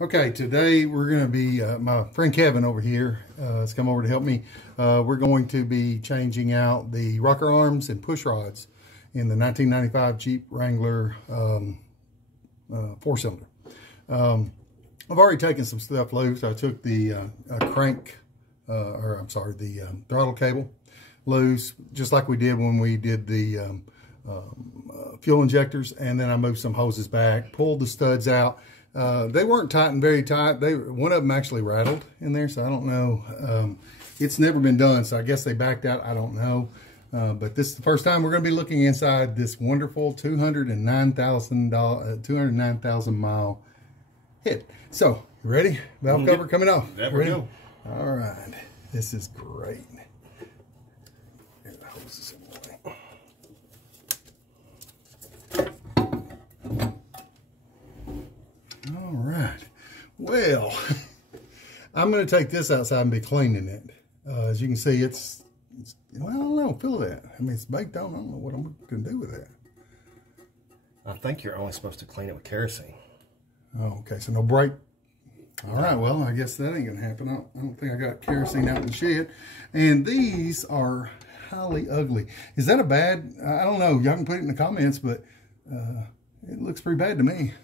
Okay, today we're going to be, my friend Kevin over here has come over to help me. We're going to be changing out the rocker arms and push rods in the 1995 Jeep Wrangler 4-cylinder. I've already taken some stuff loose. I took the throttle cable loose, just like we did when we did the fuel injectors, and then I moved some hoses back, pulled the studs out. They weren't tightened very tight. One of them actually rattled in there, so I don't know. It's never been done, so I guess they backed out. I don't know. But this is the first time we're going to be looking inside this wonderful 209,000 mile hit. So, you ready? Valve cover coming off. There we go. All right. This is great. Here's the hoses in the way. All right. Well, I'm going to take this outside and be cleaning it. As you can see, it's well, I don't know, feel that. I mean, it's baked on. I don't know what I'm going to do with that. I think you're only supposed to clean it with kerosene. Oh, okay. So no brake. All right. Well, I guess that ain't going to happen. I don't think I got kerosene out in the shed. And these are highly ugly. Is that a bad? I don't know. Y'all can put it in the comments, but it looks pretty bad to me.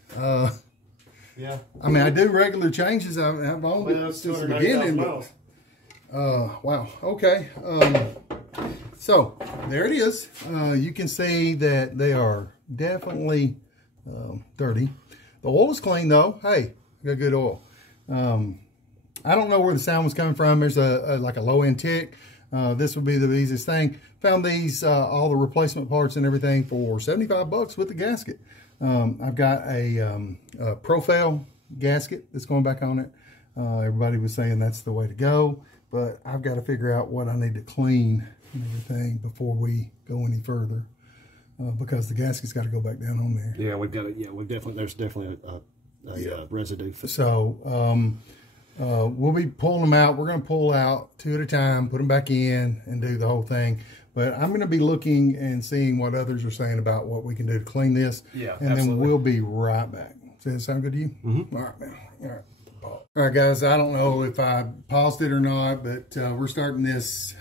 Yeah. I mean, I do regular changes. I've owned it since the beginning. But, wow. Okay. So there it is. You can see that they are definitely dirty. The oil is clean though. Hey, I got good oil. I don't know where the sound was coming from. There's like a low end tick. This would be the easiest thing. Found these, all the replacement parts and everything for $75 with the gasket. I've got a profile gasket that's going back on it. Everybody was saying that's the way to go, but I've got to figure out what I need to clean and everything before we go any further, because the gasket's got to go back down on there. Yeah, we've got it. Yeah, there's definitely a residue. So we'll be pulling them out. We're going to pull out 2 at a time, put them back in, and do the whole thing. But I'm going to be looking and seeing what others are saying about what we can do to clean this. Yeah, and absolutely. then we'll be right back. Does that sound good to you? Mm-hmm. All right, man. All right. All right, guys. I don't know if I paused it or not, but we're starting this.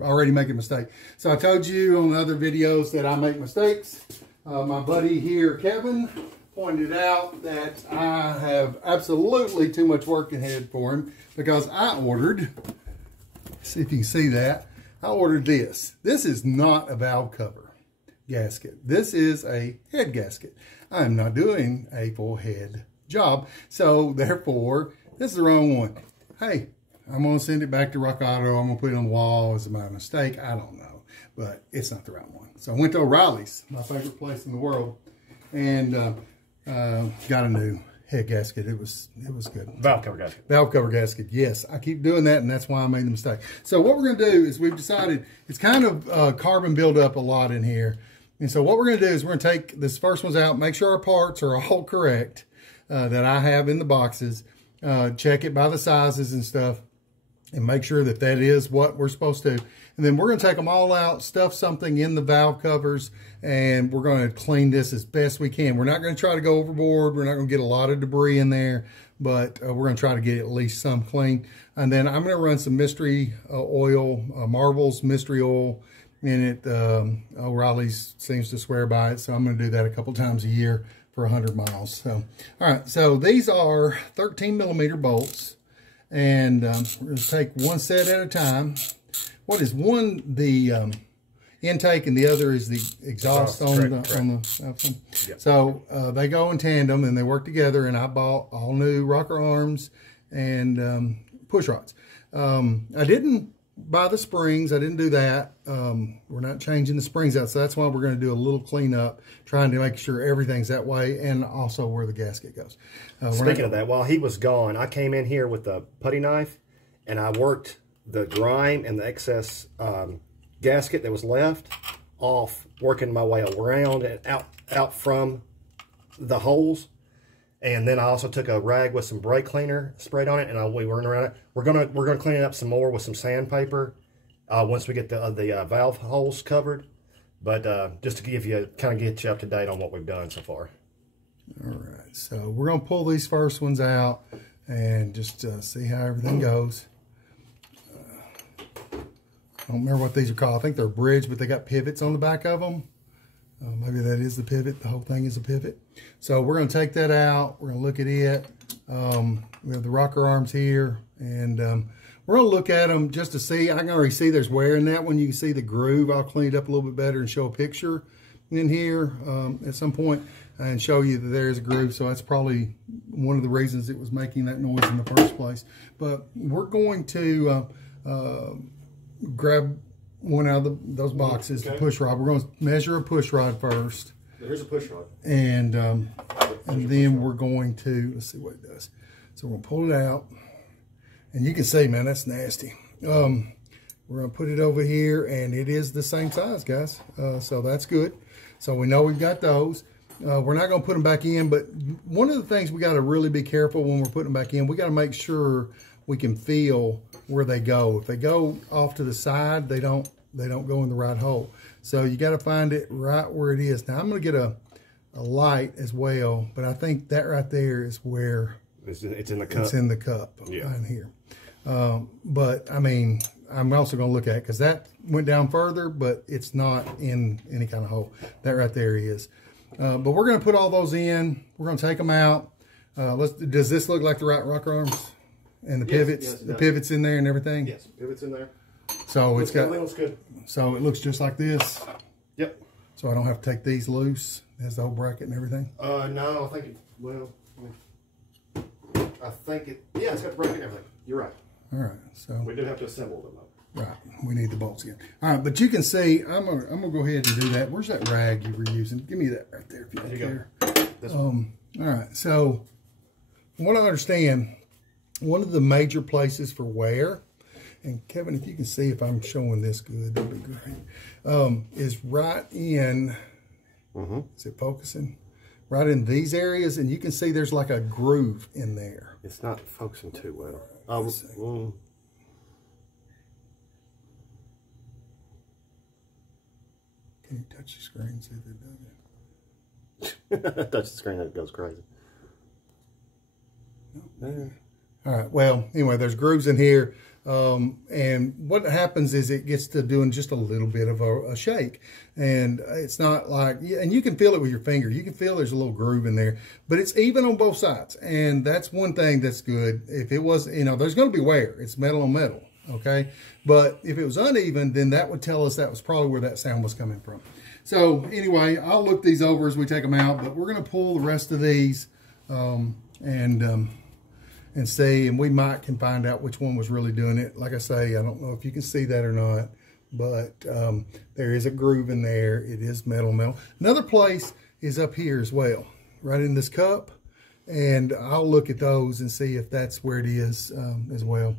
Already making a mistake. So I told you on other videos that I make mistakes. My buddy here, Kevin, pointed out that I have absolutely too much work ahead for him because I ordered, see if you can see that, I ordered this. This is not a valve cover gasket. This is a head gasket. I'm not doing a full head job, so therefore, this is the wrong one. Hey, I'm going to send it back to Rock Auto. I'm going to put it on the wall. Is it my mistake? I don't know, but it's not the right one. So I went to O'Reilly's, my favorite place in the world, and got a new head gasket. It was good. Valve cover gasket. Valve cover gasket. Yes, I keep doing that, and that's why I made the mistake. So what we're going to do is we've decided it's kind of carbon buildup a lot in here, and so what we're going to do is we're going to take this first one's out, make sure our parts are all correct that I have in the boxes, check it by the sizes and stuff, and make sure that that is what we're supposed to. And then we're going to take them all out, stuff something in the valve covers, and we're going to clean this as best we can. We're not going to try to go overboard. We're not going to get a lot of debris in there, but we're going to try to get at least some clean. And then I'm going to run some mystery oil, Marvel's mystery oil in it. O'Reilly's seems to swear by it, so I'm going to do that a couple times a year for 100 miles. So, all right, so these are 13mm bolts. And we're going to take one set at a time. What is one? The intake, and the other is the exhaust on the Yep. So they go in tandem and they work together. And I bought all new rocker arms and push rods. I didn't buy the springs. I didn't do that. We're not changing the springs out, so that's why we're going to do a little cleanup, trying to make sure everything's that way, and also where the gasket goes. Speaking of that, while he was gone, I came in here with a putty knife, and I worked the grime and the excess gasket that was left off, working my way around and out from the holes. And then I also took a rag with some brake cleaner, sprayed on it, and we went around it. We're gonna clean it up some more with some sandpaper once we get the valve holes covered. But just to give you, kind of get you up to date on what we've done so far. All right. So we're going to pull these first ones out and just see how everything goes. I don't remember what these are called. I think they're a bridge, but they got pivots on the back of them. Maybe that is the pivot. The whole thing is a pivot. So we're going to take that out. We're going to look at it. We have the rocker arms here, and we're going to look at them just to see. I can already see there's wear in that one. You can see the groove. I'll clean it up a little bit better and show a picture in here at some point and show you that there's a groove. So that's probably one of the reasons it was making that noise in the first place. But we're going to grab one out of those boxes, the push rod. We're going to measure a push rod first. Here's a push rod. And then we're going to, let's see what it does. So we're going to pull it out. And you can see, man, that's nasty. We're going to put it over here, and it is the same size, guys. So that's good. So we know we've got those. We're not going to put them back in, but one of the things we got to really be careful when we're putting them back in, we got to make sure we can feel where they go. If they go off to the side, they don't go in the right hole. So you got to find it right where it is. Now I'm going to get a light as well, but I think that right there is where it's in the cup. It's in the cup right here. But I mean, I'm also going to look at it because that went down further, but it's not in any kind of hole. That right there is. But we're going to put all those in. We're going to take them out. Does this look like the right rocker arms and the pivots? Yes, the pivots in there and everything. Yes, pivots in there. So it's got. Everything looks good. So it looks just like this. Yep. So I don't have to take these loose. It has the whole bracket and everything. No, I think it. Well, I think it. Yeah, it's got the bracket and everything. You're right. All right. So we do have to assemble them though. Right. We need the bolts again. All right, but you can see. I'm gonna go ahead and do that. Where's that rag you were using? Give me that right there if you don't care. This one. All right. So from what I understand, one of the major places for wear, and Kevin, if you can see if I'm showing this good, that'd be great, is right in, is it focusing? Right in these areas, and you can see there's like a groove in there. It's not focusing too well. Can you touch the screen, see if it does it? Touch the screen and it goes crazy. No. All right, well, anyway, there's grooves in here. And what happens is it gets to doing just a little bit of a shake. And it's not like, and you can feel it with your finger. You can feel there's a little groove in there, but it's even on both sides. And that's one thing that's good. If it was, there's going to be wear. It's metal on metal, okay? But if it was uneven, then that would tell us that was probably where that sound was coming from. So anyway, I'll look these over as we take them out, but we're going to pull the rest of these and see, and we can find out which one was really doing it. Like I say, I don't know if you can see that or not, but there is a groove in there. It is metal. Another place is up here as well, right in this cup, and I'll look at those and see if that's where it is as well,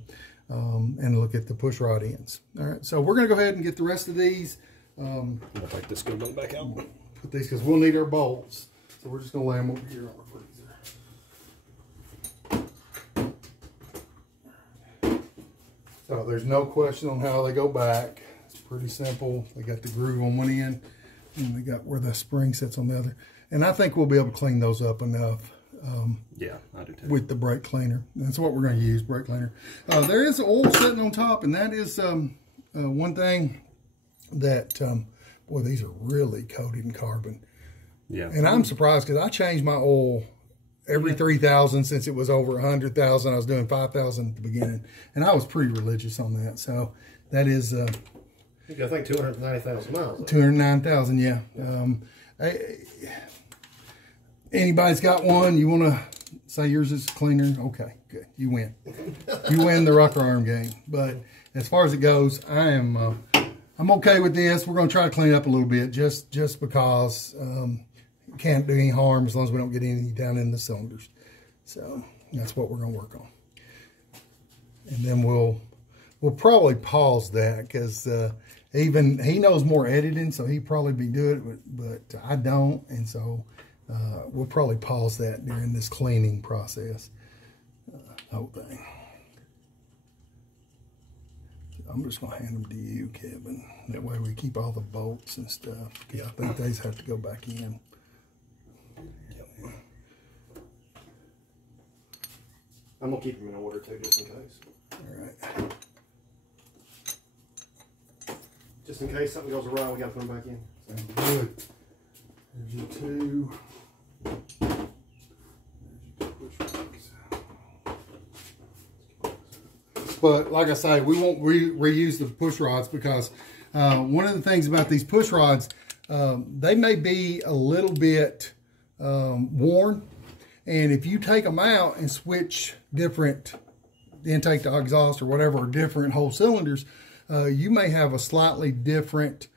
and look at the push rod ends. All right, so we're gonna go ahead and get the rest of these. I'm gonna take this good one back out. Put these, because we'll need our bolts, so we're just gonna lay them over here on the freezer. So there's no question on how they go back. It's pretty simple. They got the groove on one end, and they got where the spring sits on the other. And I think we'll be able to clean those up enough. Yeah, I do too. With the brake cleaner. That's what we're going to use, brake cleaner. There is oil sitting on top, and that is one thing that, boy, these are really coated in carbon. Yeah. And I'm surprised because I changed my oil every 3,000 since it was over 100,000. I was doing 5,000 at the beginning, and I was pretty religious on that. So that is, I think 290,000 miles. 209,000, yeah. Anybody's got one? You want to say yours is cleaner? Okay, good. You win. You win the rocker arm game. But as far as it goes, I'm okay with this. We're going to try to clean it up a little bit, just because. Can't do any harm as long as we don't get any down in the cylinders. So that's what we're going to work on. And then we'll probably pause that because even he knows more editing, so he'd probably be doing it, but I don't. And so we'll probably pause that during this cleaning process. Whole thing. I'm just going to hand them to you, Kevin. That way we keep all the bolts and stuff. Yeah, I think these have to go back in. I'm going to keep them in order too, just in case. All right. Just in case something goes awry, we got to put them back in. Sounds good. There's your two. But like I say, we won't reuse the push rods because one of the things about these push rods, they may be a little bit worn. And if you take them out and switch different intake to exhaust or whatever, or different whole cylinders, you may have a slightly different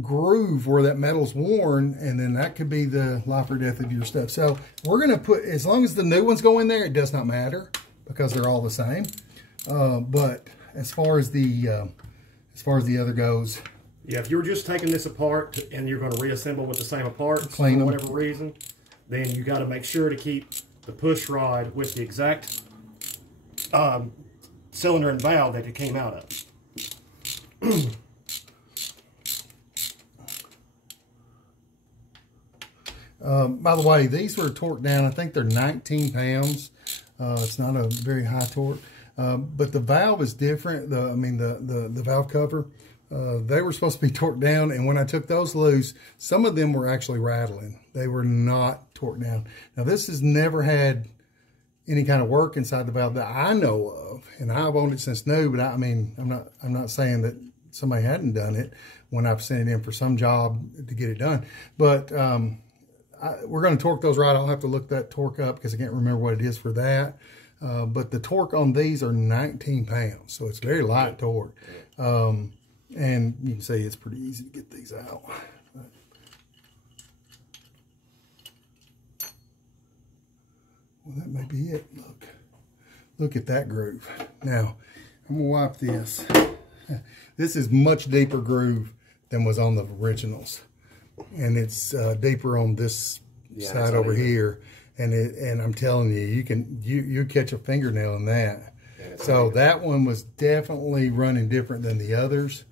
groove where that metal's worn, and then that could be the life or death of your stuff. So we're going to put, as long as the new ones go in there, it does not matter because they're all the same. But as far as the other goes, yeah, if you're just taking this apart and you're going to reassemble with the same parts for clean them. whatever reason, then you got to make sure to keep the push rod with the exact cylinder and valve that it came out of. By the way, these were torqued down. I think they're 19 pounds. It's not a very high torque, but the valve is different. The valve cover, they were supposed to be torqued down, and when I took those loose, some of them were actually rattling. They were not torqued down. Now, this has never had any kind of work inside the valve that I know of, and I've owned it since new. But I'm not saying that somebody hadn't done it when I've sent it in for some job to get it done. But we're going to torque those right. I'll have to look that torque up because I can't remember what it is for that. But the torque on these are 19 pounds, so it's very light torque. And you can see it's pretty easy to get these out. Well, that may be it. Look at that groove. Now, I'm going to wipe this. This is much deeper groove than was on the originals. And it's deeper on this side over here. And I'm telling you, you catch a fingernail in that. Yeah, so that one was definitely running different than the others.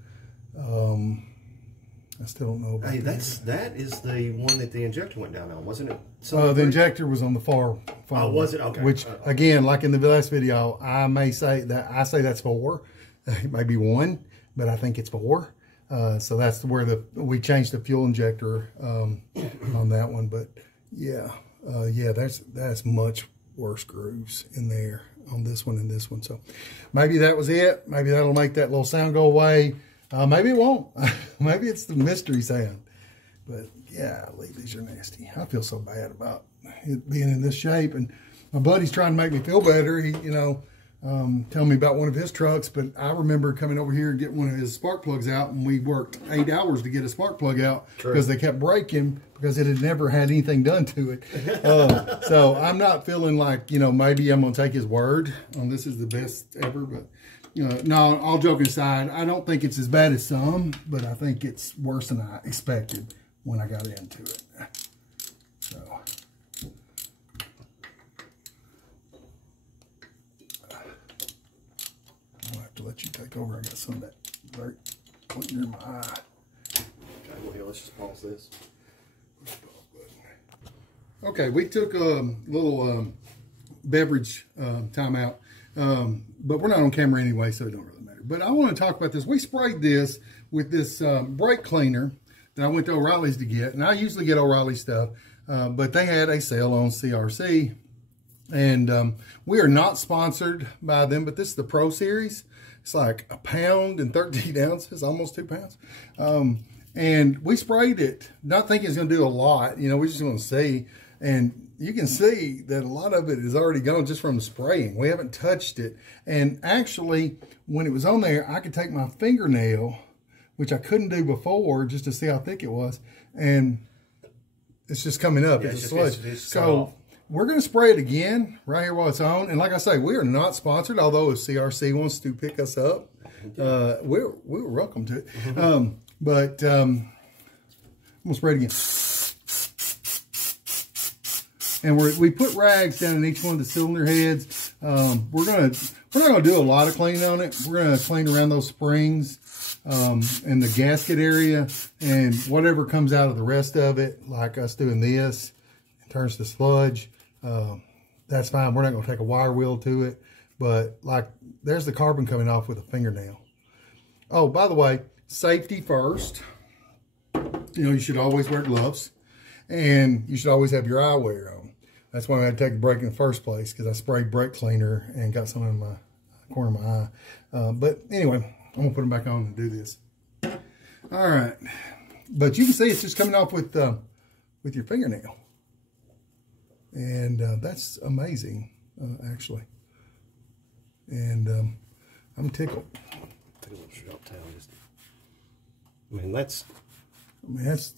I still don't know about that is the one that the injector went down on, wasn't it? The injector was on the far oh, was it? Okay. Which, again, like in the last video, I say that's 4. It might be 1, but I think it's 4. So that's where we changed the fuel injector on that one. But yeah, that's much worse grooves in there on this one and this one. So maybe that was it. Maybe that'll make that little sound go away. Maybe it won't. Maybe it's the mystery sound. But yeah, these are nasty. I feel so bad about it being in this shape. And my buddy's trying to make me feel better. He, telling me about one of his trucks. But I remember coming over here and getting one of his spark plugs out, and we worked 8 hours to get a spark plug out because they kept breaking because it had never had anything done to it. So I'm not feeling like, maybe I'm going to take his word on this is the best ever. But no, all joking aside, I don't think it's as bad as some, but I think it's worse than I expected when I got into it. So, I'll have to let you take over. I got some of that dirt cleaner in my eye. Okay, well, here, let's just pause this. Okay, we took a little beverage timeout. But we're not on camera anyway, so it don't really matter. But I want to talk about this. We sprayed this with this brake cleaner that I went to O'Reilly's to get. And I usually get O'Reilly stuff, but they had a sale on CRC. And we are not sponsored by them, but this is the Pro Series. It's like 1 pound and 13 ounces, almost 2 pounds. And we sprayed it, not thinking it's going to do a lot. We're just going to see. And you can see that a lot of it is already gone just from the spraying. We haven't touched it. And actually, when it was on there, I could take my fingernail, which I couldn't do before, just to see how thick it was. And it's just coming up. Yeah, it's a sludge. So we're going to spray it again right here while it's on. And like I say, we are not sponsored, although if CRC wants to pick us up, we're welcome to it. I'm going to spray it again. And we put rags down in each one of the cylinder heads. We're not gonna do a lot of cleaning on it. We're gonna clean around those springs and the gasket area, and whatever comes out of the rest of it, like us doing this, it turns to sludge. that's fine. We're not going to take a wire wheel to it. But like, there's the carbon coming off with a fingernail. Oh, by the way, safety first. You know, you should always wear gloves. And you should always have your eyewear on. That's why I had to take the brake in the first place, because I sprayed brake cleaner and got some in my corner of my eye. But anyway, I'm going to put them back on and do this. All right. But you can see it's just coming off with your fingernail. And that's amazing, actually. And I'm tickled. Take a little shop towel. I mean, that's...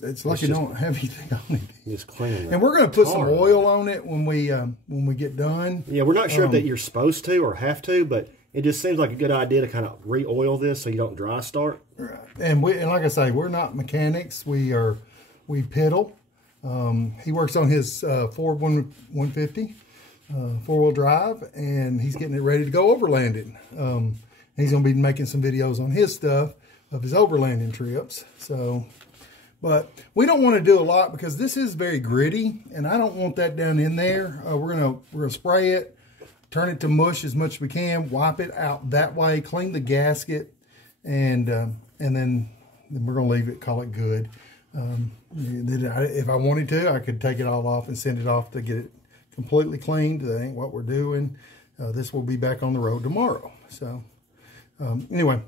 it's like you don't have anything on it. Just clean. And we're going to put some oil on it when we get done. Yeah, we're not sure that you're supposed to or have to, but it just seems like a good idea to kind of re-oil this so you don't dry start. Right. And like I say, we're not mechanics. We piddle. He works on his Ford 150 four-wheel drive, and he's getting it ready to go overlanding. He's going to be making some videos on his stuff of his overlanding trips. So. But we don't want to do a lot because this is very gritty, and I don't want that down in there. We're gonna spray it, turn it to mush as much as we can, wipe it out that way, clean the gasket, and then we're gonna leave it, call it good. If I wanted to, I could take it all off and send it off to get it completely cleaned. That ain't what we're doing. This will be back on the road tomorrow. So anyway.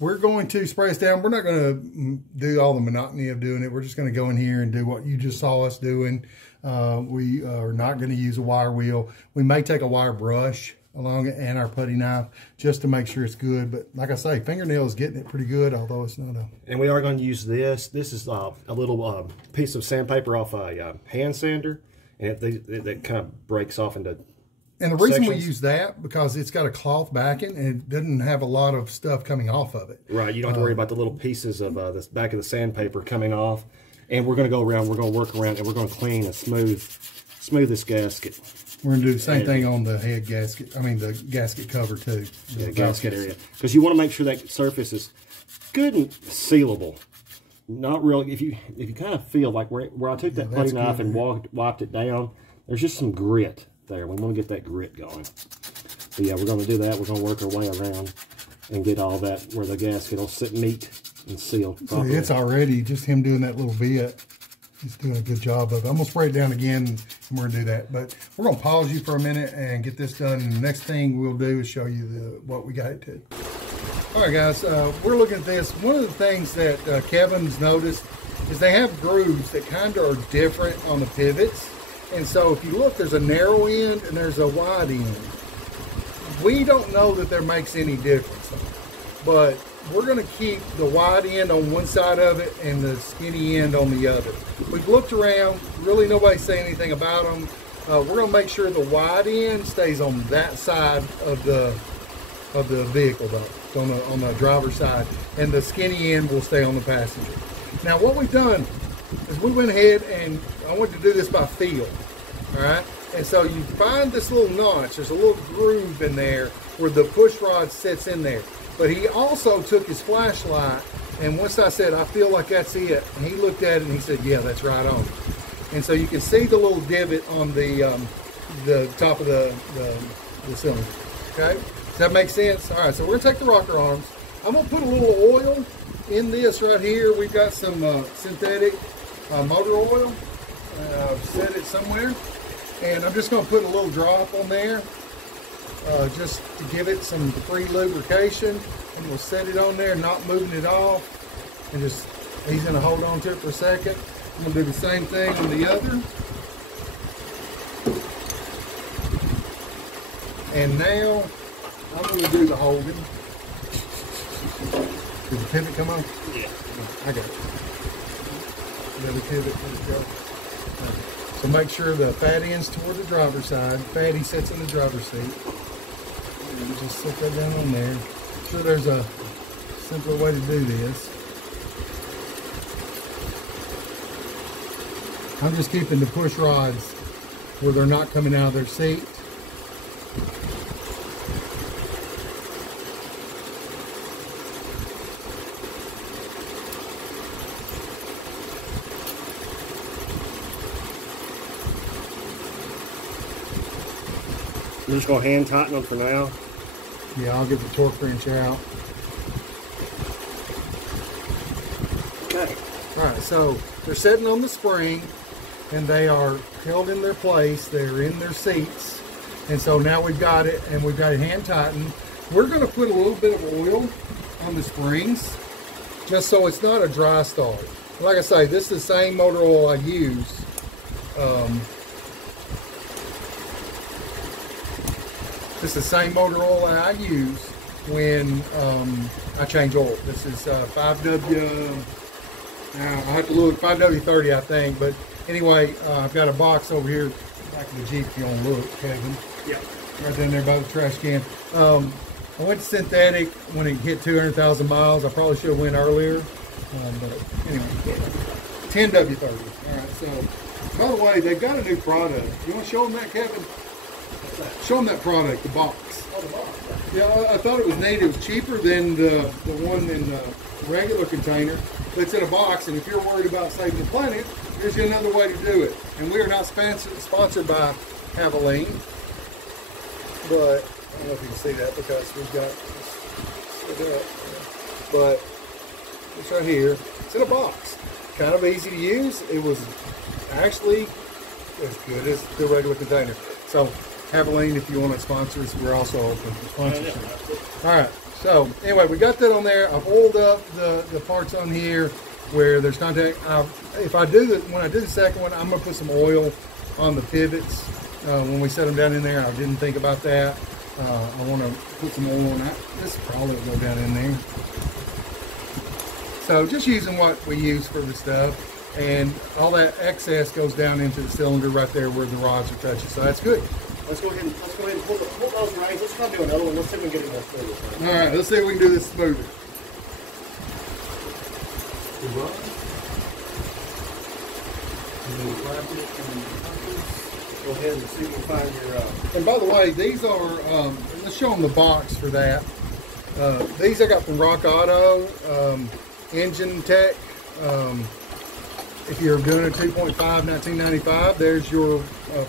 We're going to spray us down. We're not going to do all the monotony of doing it. We're just going to go in here and do what you just saw us doing. We are not going to use a wire wheel. We may take a wire brush along it and our putty knife just to make sure it's good. But like I say, fingernail is getting it pretty good, although it's not a... And we are going to use this. This is a little piece of sandpaper off a hand sander. And it kind of breaks off into... And the reason we use that, because it's got a cloth backing and it doesn't have a lot of stuff coming off of it. Right, you don't have to worry about the little pieces of this back of the sandpaper coming off. And we're going to go around, we're going to work around, and we're going to clean and smooth this gasket. We're going to do the same thing on the head gasket, the gasket cover too. Yeah, the gasket area. Because you want to make sure that surface is good and sealable. Not really, if you kind of feel like where I took that putty knife and wiped it down, there's just some grit there. We want to get that grit going. But yeah, we're going to do that. We're going to work our way around and get all that where the gasket will sit neat and sealed properly. So it's already just him doing that little bit. He's doing a good job of it. I'm going to spray it down again, and we're going to do that. But we're going to pause you for a minute and get this done. And the next thing we'll do is show you what we got it to. All right, guys, we're looking at this. One of the things that Kevin's noticed is they have grooves that kind of are different on the pivots. And so if you look, there's a narrow end and there's a wide end. We don't know that there makes any difference, but we're going to keep the wide end on one side of it and the skinny end on the other. We've looked around, really nobody's saying anything about them. We're going to make sure the wide end stays on that side of the vehicle, though, on the driver's side, and the skinny end will stay on the passenger. Now what we've done is we went ahead and I wanted to do this by feel, all right? And so you find this little notch, there's a little groove in there where the push rod sits in there. But he also took his flashlight, and once I said, I feel like that's it, and he looked at it and he said, yeah, that's right on. And so you can see the little divot on the top of the cylinder, okay? Does that make sense? All right, so we're gonna take the rocker arms. I'm gonna put a little oil in this right here. We've got some synthetic motor oil. I've set it somewhere. And I'm just gonna put a little drop on there just to give it some free lubrication. And we'll set it on there, not moving it off. And just, he's gonna hold on to it for a second. I'm gonna do the same thing on the other. And now, I'm gonna do the holding. Did the pivot come on? Yeah. I got it. Another pivot, there we go. So make sure the fat end's toward the driver's side. Fatty sits in the driver's seat. And just set that down on there. I'm sure there's a simpler way to do this. I'm just keeping the push rods where they're not coming out of their seat. We're just going to hand tighten them for now. Yeah, I'll get the torque wrench out. Okay. All right, so they're sitting on the spring, and they are held in their place. They're in their seats. And so now we've got it, and we've got it hand tightened. We're going to put a little bit of oil on the springs, just so it's not a dry start. Like I say, this is the same motor oil I use. This is the same motor oil I use when I change oil. This is 5W, now I have to look, 5W30 I think, but anyway, I've got a box over here, back in the Jeep if you want to look, Kevin. Yep. Right down there by the trash can. I went to synthetic when it hit 200,000 miles. I probably should have went earlier, but anyway, 10W30. All right, so by the way, they've got a new product. You want to show them that, Kevin? Show them that product, the box. Oh, the box. Yeah, I thought it was neat. It was cheaper than the one in the regular container. But it's in a box, and if you're worried about saving the planet, here's another way to do it. And we are not sponsored by Havoline, but I don't know if you can see that because we've got this, but it's right here. It's in a box. Kind of easy to use. It was actually as good as the regular container. So Havoline, if you want to sponsor us, we're also open for sponsorship. All right. So anyway, we got that on there. I've oiled up the parts on here where there's contact. If I do when I do the second one, I'm gonna put some oil on the pivots. When we set them down in there, I didn't think about that. I want to put some oil on that. This probably will go down in there. So just using what we use for the stuff, and all that excess goes down into the cylinder right there where the rods are touching. So that's good. Let's go ahead and pull those reins. Let's try to do another one. Let's see if we can get it more smooth. All right, let's see if we can do this smoother. Go ahead and see if we can find your... And by the way, these are, let's show them the box for that. These I got from Rock Auto, Engine Tech. If you're doing a 2.5 1995, there's your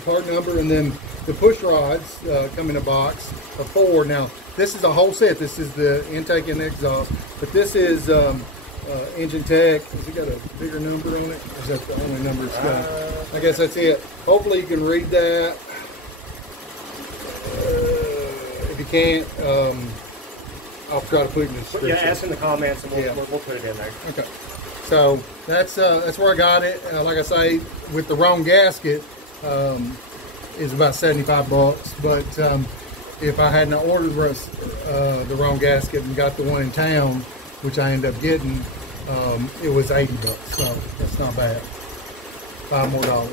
part number, and then the push rods come in a box of 4. Now, this is a whole set. This is the intake and exhaust, but this is Engine Tech. Has it got a bigger number on it? Or is that the only number it's got? I guess that's it. Hopefully you can read that. If you can't, I'll try to put it in the description. Yeah, ask in the comments and we'll put it in there. Okay. So that's where I got it. Like I say, with the wrong gasket, is about 75 bucks. But if I hadn't ordered the wrong gasket and got the one in town, which I ended up getting, it was 80 bucks. So that's not bad. $5 more.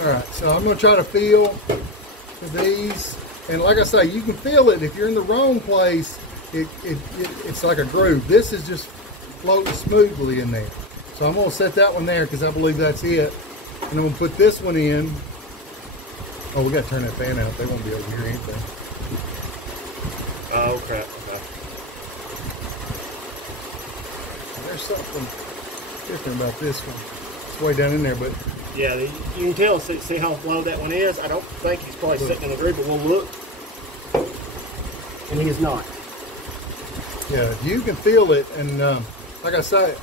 All right. So I'm going to try to feel for these. And like I say, you can feel it. If you're in the wrong place, it's like a groove. This is just floating smoothly in there. So I'm going to set that one there because I believe that's it. And I'm going to put this one in. Oh, we got to turn that fan out. They won't be over here anything. Oh, crap. Okay. There's something different about this one. It's way down in there, but... Yeah, you can tell, see how low that one is? I don't think he's probably sitting in the groove, but we'll look. And he is not. Yeah, you can feel it, and like I say,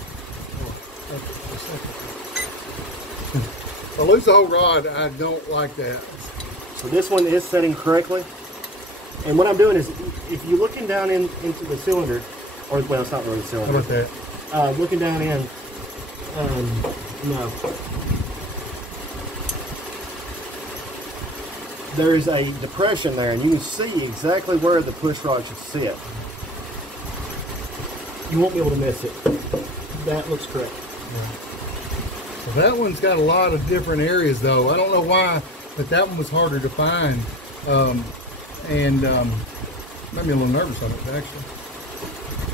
if I lose the whole rod, I don't like that. So this one is setting correctly. And what I'm doing is, if you're looking down into the cylinder, or well, it's not really the cylinder. How about that? Looking down in, no. There's a depression there, and you can see exactly where the push rod should sit. You won't be able to miss it. That looks correct. Yeah. So that one's got a lot of different areas, though. I don't know why, but that one was harder to find. Made me a little nervous on it, actually.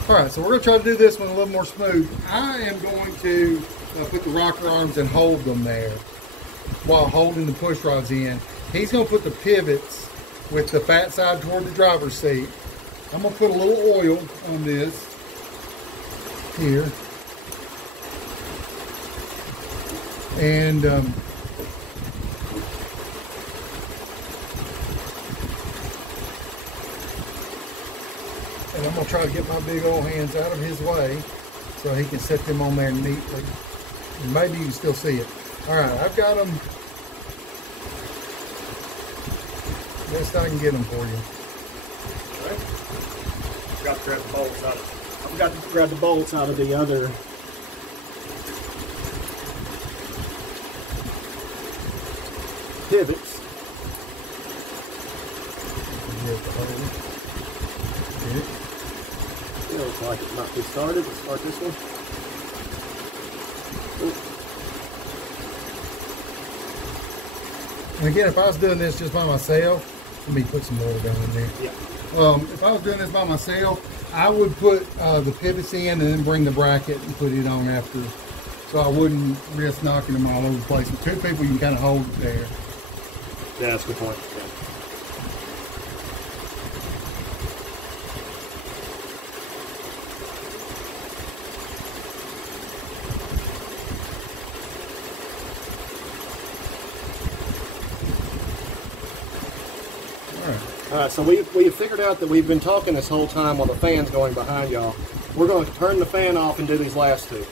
All right, so we're going to try to do this one a little more smooth. I am going to put the rocker arms and hold them there while holding the push rods in. He's going to put the pivots with the fat side toward the driver's seat. I'm going to put a little oil on this here. And And I'm going to try to get my big old hands out of his way so he can set them on there neatly. And maybe you can still see it. All right, I've got them. Best I can get them for you. Okay. Forgot to grab the bolts out. I forgot to grab the bolts out of the other. Pivots. It looks like it might be started. Let's start this one. And again, if I was doing this just by myself, let me put some oil down in there. Yeah. If I was doing this by myself, I would put the pivots in and then bring the bracket and put it on after. So I wouldn't risk knocking them all over the place. With two people, you can kind of hold it there. Yeah, that's a good point. Yeah. All right, so we have figured out that we've been talking this whole time while the fan's going behind y'all. We're going to turn the fan off and do these last two.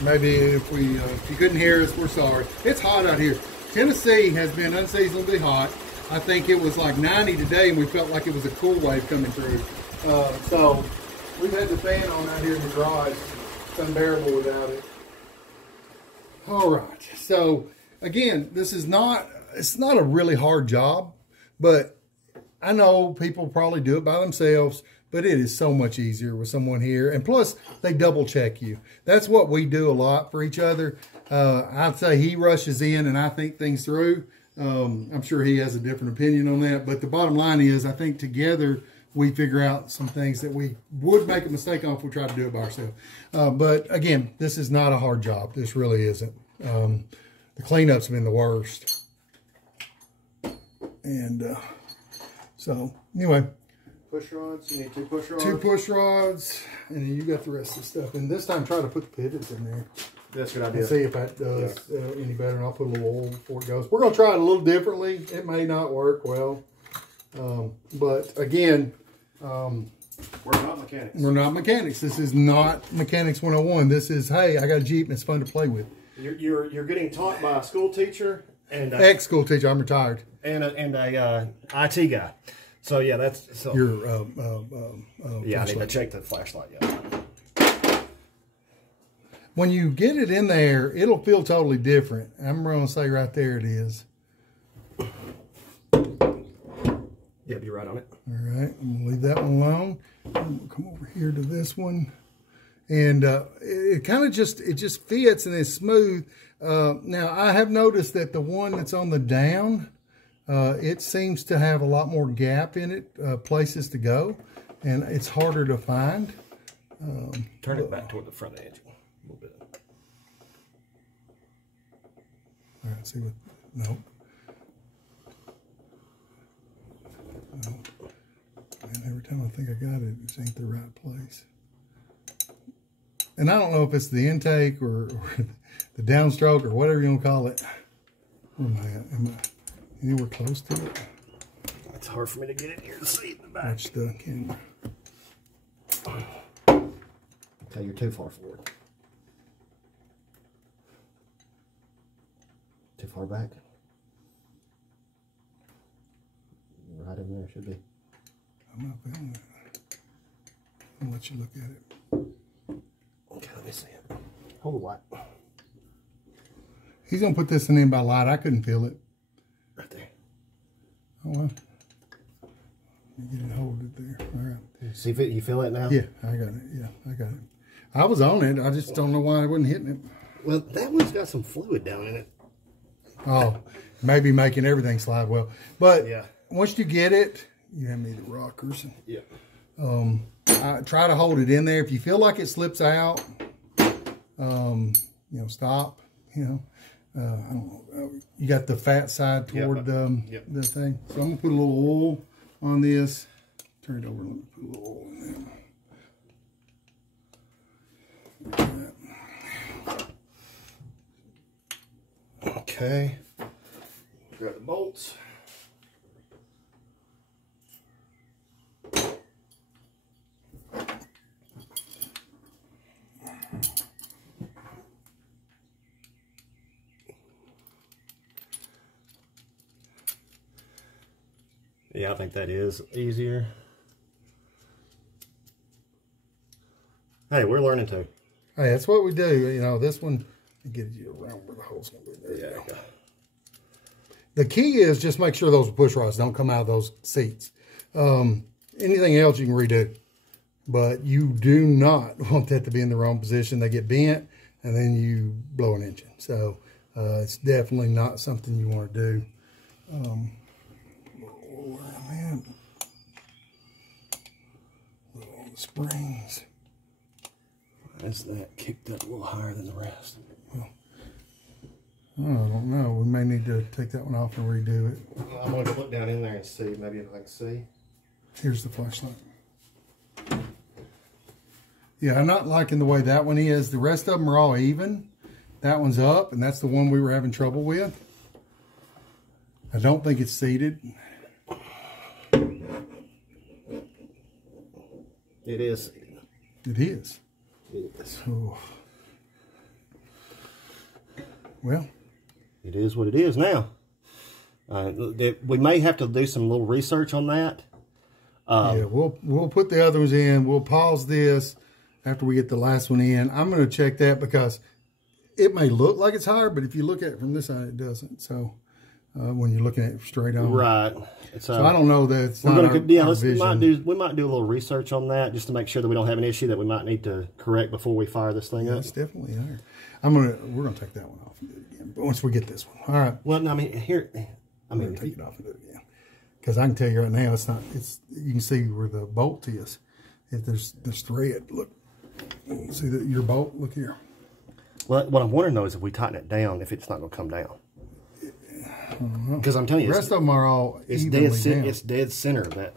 Maybe if you couldn't hear us, we're sorry. It's hot out here. Tennessee has been unseasonably hot. I think it was like 90 today, and we felt like it was a cool wave coming through. So we've had the fan on out here in the garage. It's unbearable without it. All right. So again, it's not a really hard job, but I know people probably do it by themselves, but it is so much easier with someone here. And plus, they double check you. That's what we do a lot for each other. I'd say he rushes in and I think things through. I'm sure he has a different opinion on that. But the bottom line is, I think together we figure out some things that we would make a mistake on if we tried to do it by ourselves. But again, this is not a hard job. This really isn't. The cleanup's been the worst. And so anyway, push rods. You need 2 push rods. 2 push rods, and then you got the rest of the stuff. And this time, try to put the pivots in there. That's a good idea. And see if that does any better. And I'll put a little oil before it goes. We're going to try it a little differently. It may not work well, but again, we're not mechanics. We're not mechanics. This is not Mechanics 101. This is, hey, I got a Jeep and it's fun to play with. You're getting taught by a school teacher and ex-school teacher. I'm retired. And a IT guy. So yeah, that's so. Your yeah, I need to check the flashlight. Yeah. When you get it in there, it'll feel totally different. I'm going to say right there it is. Yep, you're right on it. All right, I'm going to leave that one alone. I'm going to come over here to this one. And it kind of just fits and it's smooth. Now, I have noticed that the one that's on the down, it seems to have a lot more gap in it, places to go. And it's harder to find. Turn it back toward the front edge a little bit. All right, see what, no. No. And every time I think I got it, it ain't the right place. And I don't know if it's the intake or the downstroke or whatever you want to call it. Where am I at? Am I anywhere close to it? It's hard for me to get in here to see in the back. Watch the camera. Okay, you're too far forward. Too far back. Right in there, should be. I'm not feeling it. I'll let you look at it. Okay, let me see it. Hold the light. He's going to put this in by light. I couldn't feel it. Right there. Oh, well. Let me get it, hold it there. All right. See if you feel it now? Yeah, I got it. Yeah, I got it. I was on it. I just don't know why I wasn't hitting it. Well, that one's got some fluid down in it. Oh, maybe making everything slide well. But yeah, once you get it, you have me the rockers. Yeah. I try to hold it in there. If you feel like it slips out, you know, stop. You know, I don't know. You got the fat side toward the thing. So I'm gonna put a little oil on this. Turn it over and let me put a little oil in there. Okay. Grab the bolts. Yeah, I think that is easier. Hey, we're learning too. Hey, that's what we do. You know, this one, get you around where the hole's going to be. There you go. The key is just make sure those push rods don't come out of those seats. Anything else you can redo. But you do not want that to be in the wrong position. They get bent, and then you blow an engine. So it's definitely not something you want to do. Where am I at? On the springs. That's that kicked up a little higher than the rest. Well, I don't know. We may need to take that one off and redo it. I'm going to look down in there and see. Maybe if I can see. Here's the flashlight. Yeah, I'm not liking the way that one is. The rest of them are all even. That one's up, and that's the one we were having trouble with. I don't think it's seated. It is seated. It is. It is. Oh. Well. It is what it is now. We may have to do some little research on that. Yeah, we'll put the other ones in. We'll pause this after we get the last one in. I'm going to check that because it may look like it's higher, but if you look at it from this side, it doesn't. So when you're looking at it straight on, right? So I don't know that it's we're not going to. Yeah, we might do a little research on that just to make sure that we don't have an issue that we might need to correct before we fire this thing up. It's definitely higher. We're gonna take that one off and do it again. But once we get this one, all right. Well, no, I mean here, I'm gonna take it off and do it again because I can tell you right now, it's not. It's you can see where the bolt is. If there's thread, look. See that your bolt? Look here. Well, what I'm wondering though is if we tighten it down, if it's not going to come down. Because I'm telling you, the rest of them are all evenly down. It's dead center of that.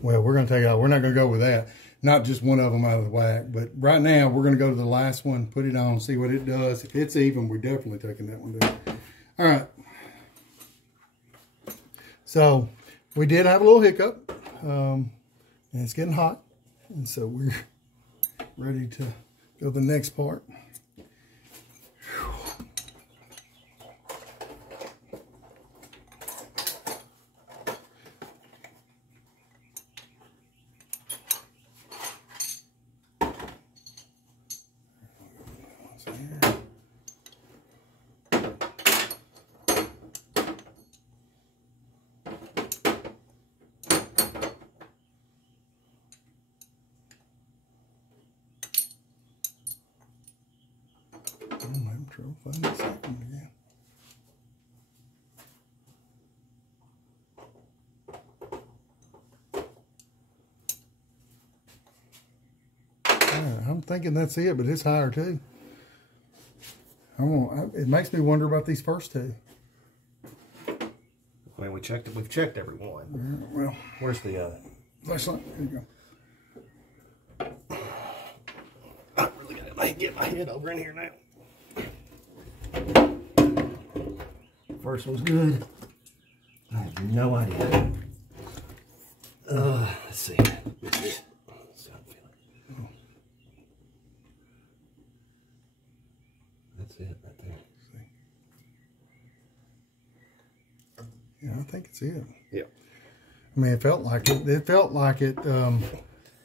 Well, we're going to take it out. We're not going to go with that. Not just one of them out of the whack. But right now, we're going to go to the last one, put it on, see what it does. If it's even, we're definitely taking that one down. All right. So we did have a little hiccup, and it's getting hot. And so we're ready to go to the next part. I'm having trouble finding the second again. I'm thinking that's it, but it's higher too. It makes me wonder about these first two. I mean, we've checked every one. Yeah, well, where's the flashlight? Here you go. I really gotta get my head over in here now. First one's good. I have no idea. Let's see. Let's see how I'm feeling. Oh. That's it right there. Yeah, I think it's it. Yeah. I mean, it felt like it. It felt like it.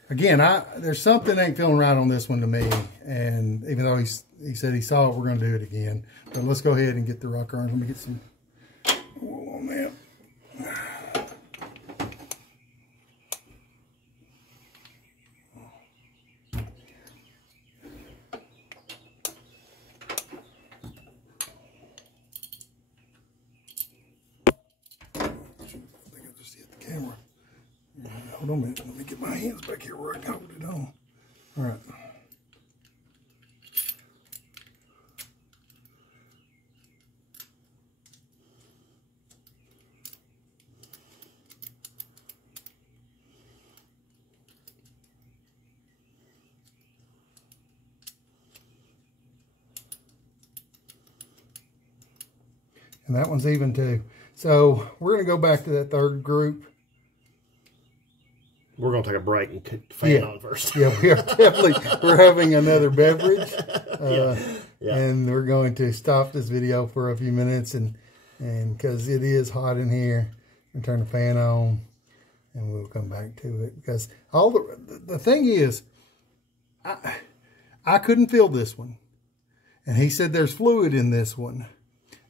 Again, there's something ain't feeling right on this one to me. And even though he said he saw it, we're going to do it again. But let's go ahead and get the rock iron. Let me get some oil on that. Hold on a minute. Let me get my hands back here where I can hold it on. All right. And that one's even too. So we're going to go back to that third group. We're going to take a break and kick the fan on first. Yeah, we are definitely, we're having another beverage. And we're going to stop this video for a few minutes and because it is hot in here. and turn the fan on, and we'll come back to it. Because all the thing is, I couldn't feel this one. And he said there's fluid in this one.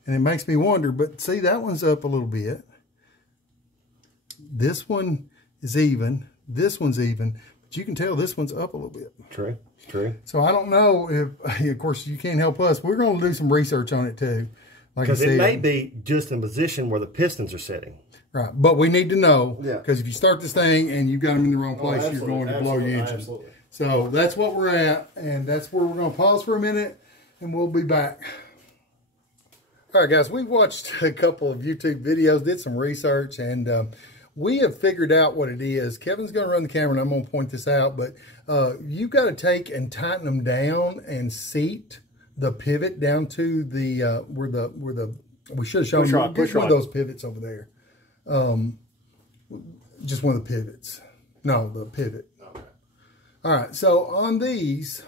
And it makes me wonder, but see, that one's up a little bit. This one is even. This one's even. But you can tell this one's up a little bit. True. True. So I don't know if, of course, you can't help us. We're going to do some research on it too. Like because it may be just in position where the pistons are sitting. Right. But we need to know. Yeah. Because if you start this thing and you've got them in the wrong place, you're going to blow your engine. Absolutely. So that's what we're at. And that's where we're going to pause for a minute. And we'll be back. All right, guys. We've watched a couple of YouTube videos, did some research, and we have figured out what it is. Kevin's going to run the camera, and I'm going to point this out. But you've got to take and tighten them down and seat the pivot down to the where the we should have shown you one of those pivots over there. Just one of the pivots. No, the pivot. Okay. All right. So on these,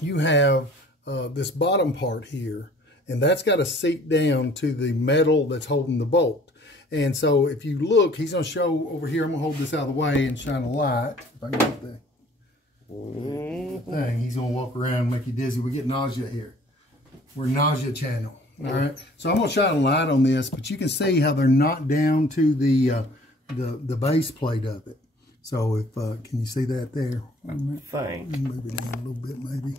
you have this bottom part here, and that's got to seat down to the metal that's holding the bolt. And so if you look, he's going to show over here. I'm going to hold this out of the way and shine a light. If I can get the thing, he's going to walk around and make you dizzy. We get nausea here. We're nausea channel. All right. So I'm going to shine a light on this, but you can see how they're not down to the base plate of it. So if can you see that there? Thing. Move it down a little bit maybe.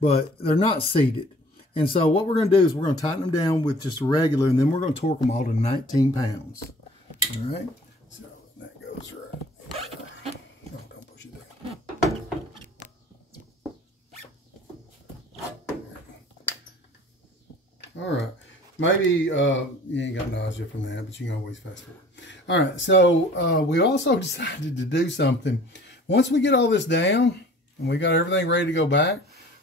But they're not seated. And so what we're going to do is we're going to tighten them down with just a regular, and then we're going to torque them all to 19 pounds. All right? So that goes right there. No, don't push it down. All right. Maybe you ain't got nausea from that, but you can always fast forward. All right. So we also decided to do something. Once we get all this down and we got everything ready to go back,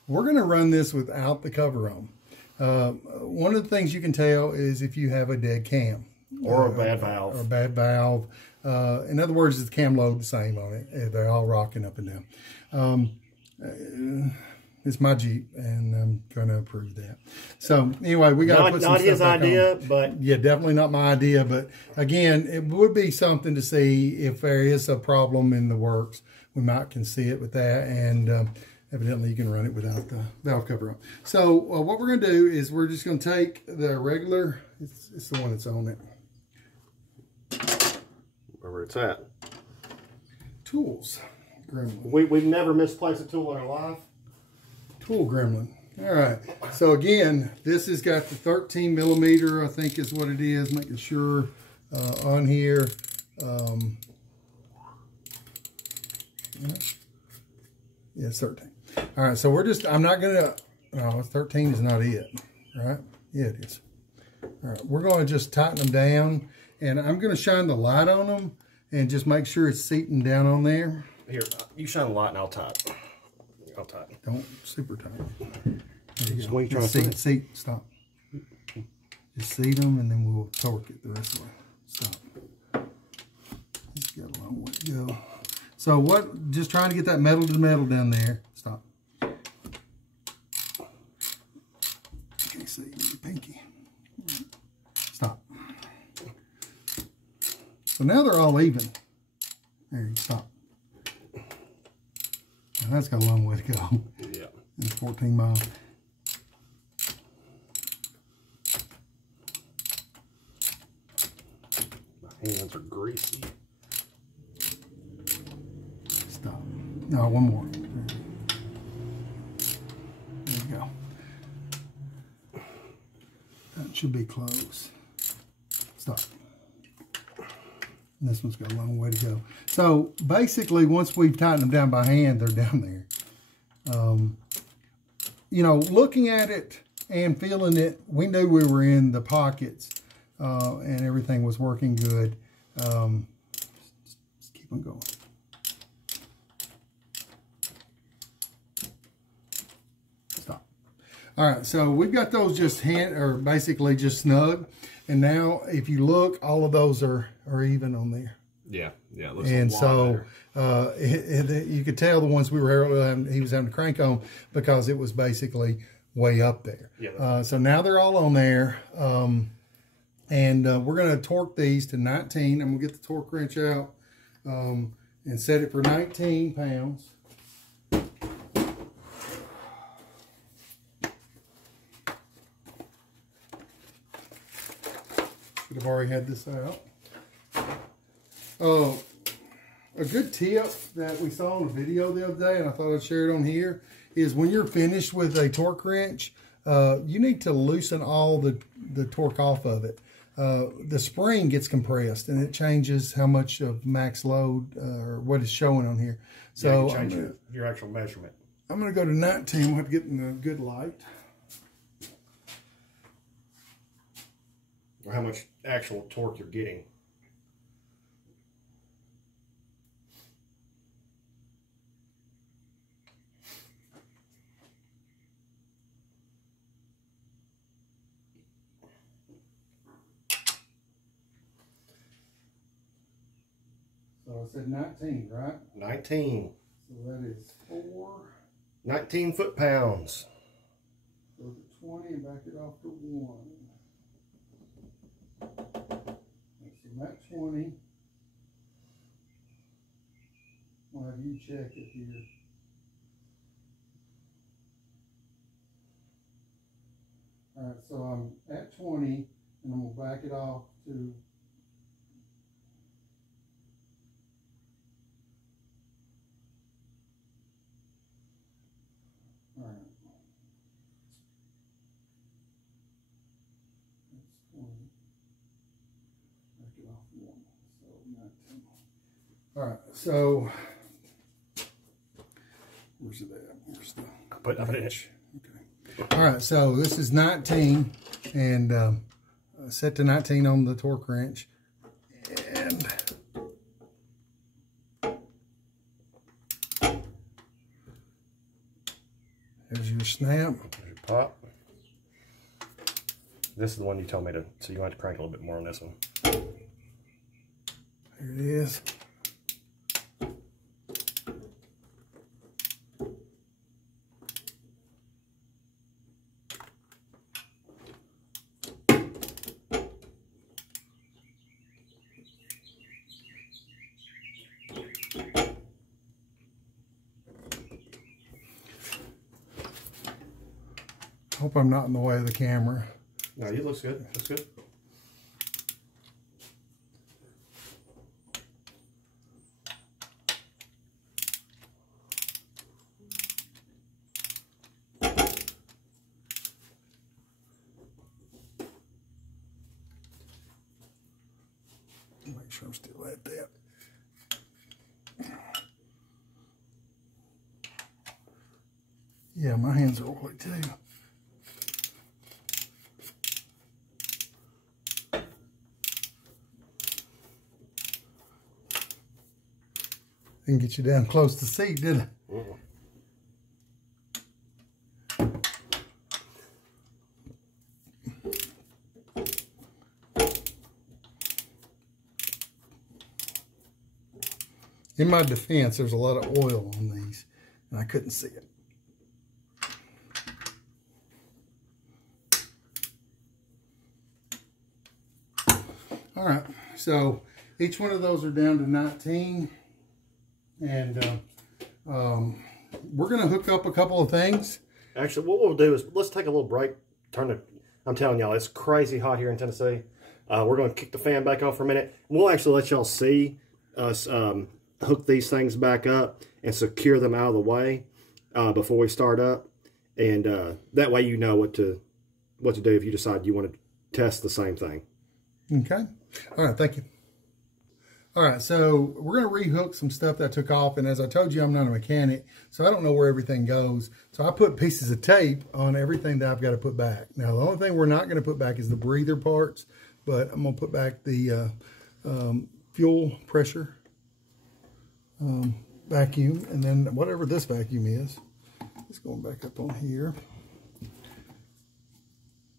we're going to run this without the cover on. One of the things you can tell is if you have a dead cam. Or a bad valve. Or a bad valve. In other words, is the cam load the same on it? They're all rocking up and down. It's my Jeep, and I'm going to approve that. So anyway, we got to put some stuff not his back idea, on. but yeah, definitely not my idea. But again, it would be something to see if there is a problem in the works. We might can see it with that, and evidently you can run it without the valve cover on. So what we're going to do is we're just going to take the regular. It's the one that's on it. Wherever it's at. Tools. Gremlin. We've never misplaced a tool in our life. Tool Gremlin. All right. So again, this has got the 13 millimeter, I think is what it is. Making sure on here. Yeah, it's 13. All right. So we're just, I'm not going to, no, 13 is not it. Right? Yeah, it is. All right. We're going to just tighten them down, and I'm going to shine the light on them and just make sure it's seating down on there. Here, you shine the light and I'll tighten. I'll tighten. Don't super tight. There you go. Just seat, stop. Just seat them, and then we'll torque it the rest of the way. Stop. It's got a long way to go. So what? Just trying to get that metal to metal down there. Stop. Can't see your pinky. Stop. So now they're all even. There you stop. Now that's got a long way to go. Yeah. It's 14 miles. My hands are greasy. Stop. No, one more. There you go. That should be close. Stop. And this one's got a long way to go. So basically, once we've tightened them down by hand, they're down there. You know, looking at it and feeling it, we knew we were in the pockets and everything was working good. Just keep on going. Stop. All right, so we've got those just basically just snug. And now, if you look, all of those are even on there. Yeah, yeah. It looks and a lot so better. You could tell the ones he was having to crank on because it was basically way up there. Yeah. So now they're all on there. And we're going to torque these to 19. I'm going to get the torque wrench out and set it for 19 pounds. Should have already had this out. A good tip that we saw in a video the other day, and I thought I'd share it on here, is when you're finished with a torque wrench, you need to loosen all the torque off of it. The spring gets compressed, and it changes how much of max load or what is showing on here. So yeah, you change your actual measurement. I'm going to go to 19. We'll have to get in a good light. Or how much actual torque you're getting. So I said 19, right? 19. So that is 19 foot-pounds. Go to 20 and back it off to 1. So I'm at 20. I'll have you check it here. All right, so I'm at 20, and I'm going to back it off to all right. That's 20. Back it off 1. So 19. All right, so where's it at? Where's the Put it in it. Okay. All right, so this is 19, and set to 19 on the torque wrench. And there's your snap. There's your pop. This is the one you told me to, so you want to crank a little bit more on this one. There it is. Hope I'm not in the way of the camera. No, it looks good. Looks good. Make sure I'm still at that. Yeah, my hands are oily too. Didn't get you down close to the seat, did I? In my defense, there's a lot of oil on these, and I couldn't see it. All right, so each one of those are down to 19. And we're going to hook up a couple of things. Actually, what we'll do is let's take a little break. I'm telling y'all, it's crazy hot here in Tennessee. We're going to kick the fan back on for a minute. We'll actually let y'all see us hook these things back up and secure them out of the way before we start up. And that way you know what to do if you decide you want to test the same thing. Okay. All right, thank you. All right, so we're going to rehook some stuff that I took off, and as I told you, I'm not a mechanic, so I don't know where everything goes. So I put pieces of tape on everything that I've got to put back. Now, the only thing we're not going to put back is the breather parts, but I'm going to put back the fuel pressure vacuum, and then whatever this vacuum is. It's going back up on here.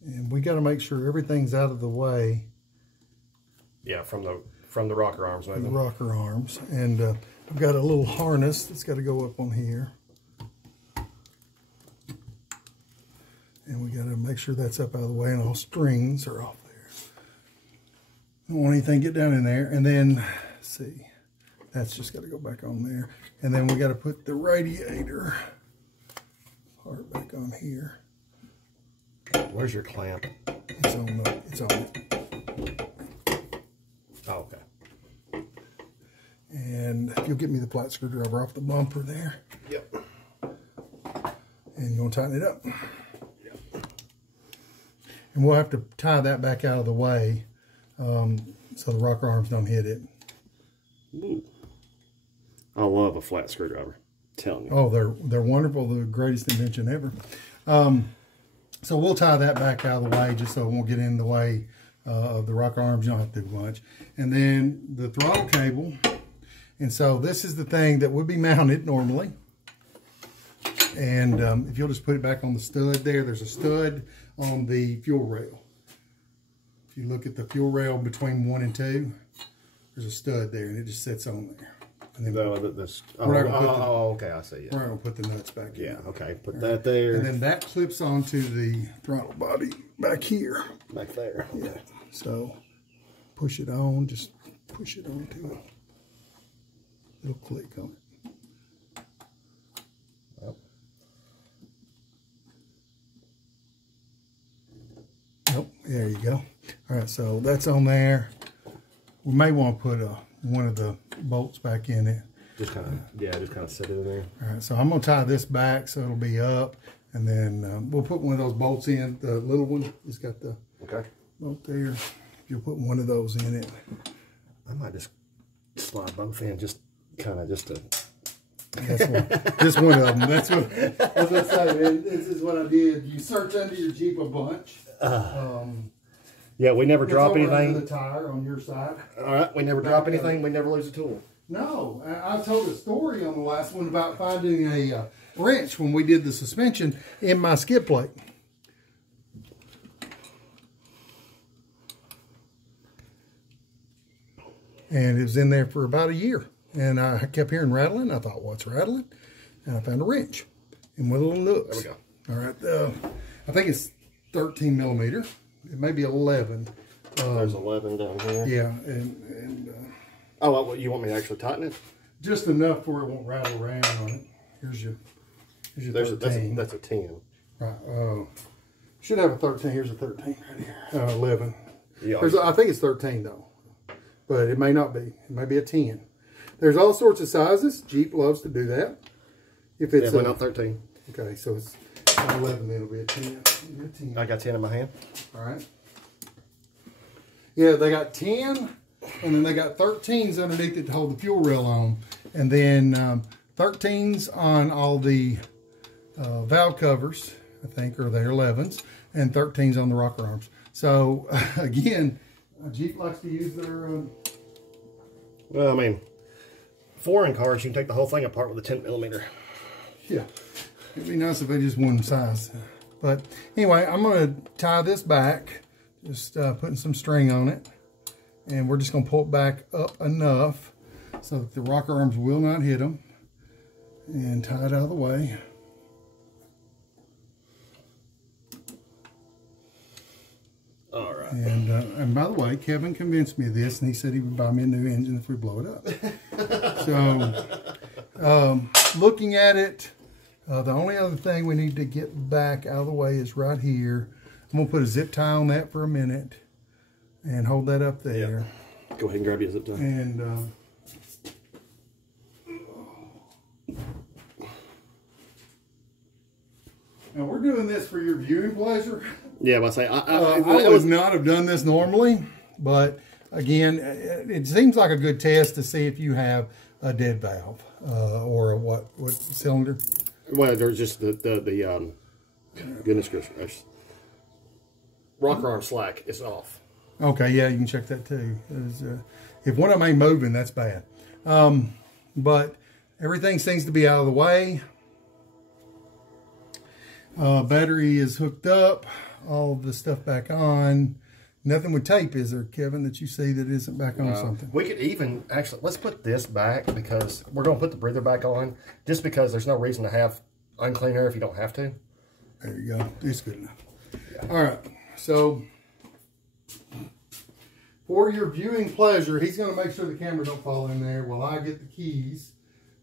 And we got to make sure everything's out of the way. Yeah, from the rocker arms, maybe. The rocker arms. And I've got a little harness that's got to go up on here. And we got to make sure that's up out of the way, and all strings are off there. Don't want anything to get down in there. And then, let's see, that's just got to go back on there. And then we got to put the radiator part back on here. Where's your clamp? It's on it. Oh, okay. And you'll get me the flat screwdriver off the bumper there. Yep. And you're going to tighten it up. Yep. And we'll have to tie that back out of the way so the rocker arms don't hit it. Ooh. I love a flat screwdriver. I'm telling you. Oh, they're wonderful. The greatest invention ever. So we'll tie that back out of the way just so it won't get in the way of the rocker arms. You don't have to do much. And then the throttle cable. And so this is the thing that would be mounted normally. And if you'll just put it back on the stud there, there's a stud on the fuel rail. If you look at the fuel rail between 1 and 2, there's a stud there, and it just sits on there. And then okay, I see. Yeah. We're going to put the nuts back in. Yeah, okay, put that there. And then that clips onto the throttle body back here. Back there. Okay. Yeah. So push it on, just push it onto it. It'll click on it. Yep. Nope, there you go. All right, so that's on there. We may want to put one of the bolts back in it. Just kind of set it in there. All right, so I'm going to tie this back so it'll be up, and then we'll put one of those bolts in. The little one, it's got the bolt there. You'll put one of those in it. I might just slide both in, just to. Just one of them. That's what I say, man. This is what I did. You search under your Jeep a bunch. Yeah, we never drop anything. Under the tire on your side. All right, we never drop anything. We never lose a tool. No, I told a story on the last one about finding a wrench when we did the suspension in my skid plate. And it was in there for about a year. And I kept hearing rattling. I thought, what's rattling? And I found a wrench in one of the little nooks. There we go. All right. I think it's 13 millimeter. It may be 11. There's 11 down here. Yeah. And oh, well, you want me to actually tighten it? Just enough where it won't rattle around on it. Here's your 13. That's a 10. Right. Should have a 13. Here's a 13 right here. 11. Yeah. I think it's 13 though. But it may not be. It may be a 10. There's all sorts of sizes. Jeep loves to do that. If it's not 13. Okay, so it's 11, then it'll be a 10. I got 10 in my hand. All right. Yeah, they got 10, and then they got 13s underneath it to hold the fuel rail on. And then 13s on all the valve covers, I think, or they're 11s, and 13s on the rocker arms. So, again, Jeep likes to use their... Well, I mean, foreign cars, you can take the whole thing apart with a 10 millimeter. Yeah, it'd be nice if they just one size. But anyway, I'm going to tie this back, just putting some string on it. And we're just going to pull it back up enough so that the rocker arms will not hit them. And tie it out of the way. All right. And by the way, Kevin convinced me of this, and he said he would buy me a new engine if we blow it up. So, looking at it, the only other thing we need to get back out of the way is right here. I'm going to put a zip tie on that for a minute and hold that up there. Yep. Go ahead and grab your zip tie. And now we're doing this for your viewing pleasure. Yeah, I say I would not have done this normally, but again, it seems like a good test to see if you have a dead valve or a what cylinder. Well, there's just the goodness gracious, rocker arm slack is off. Okay, yeah, you can check that too. If one of them ain't moving, that's bad. But everything seems to be out of the way. Battery is hooked up. All of the stuff back on. Nothing with tape, is there, Kevin, that you see that isn't back on something? We could even, actually, let's put this back because we're going to put the breather back on just because there's no reason to have unclean air if you don't have to. There you go. It's good enough. Yeah. All right. So, for your viewing pleasure, he's going to make sure the camera don't fall in there while I get the keys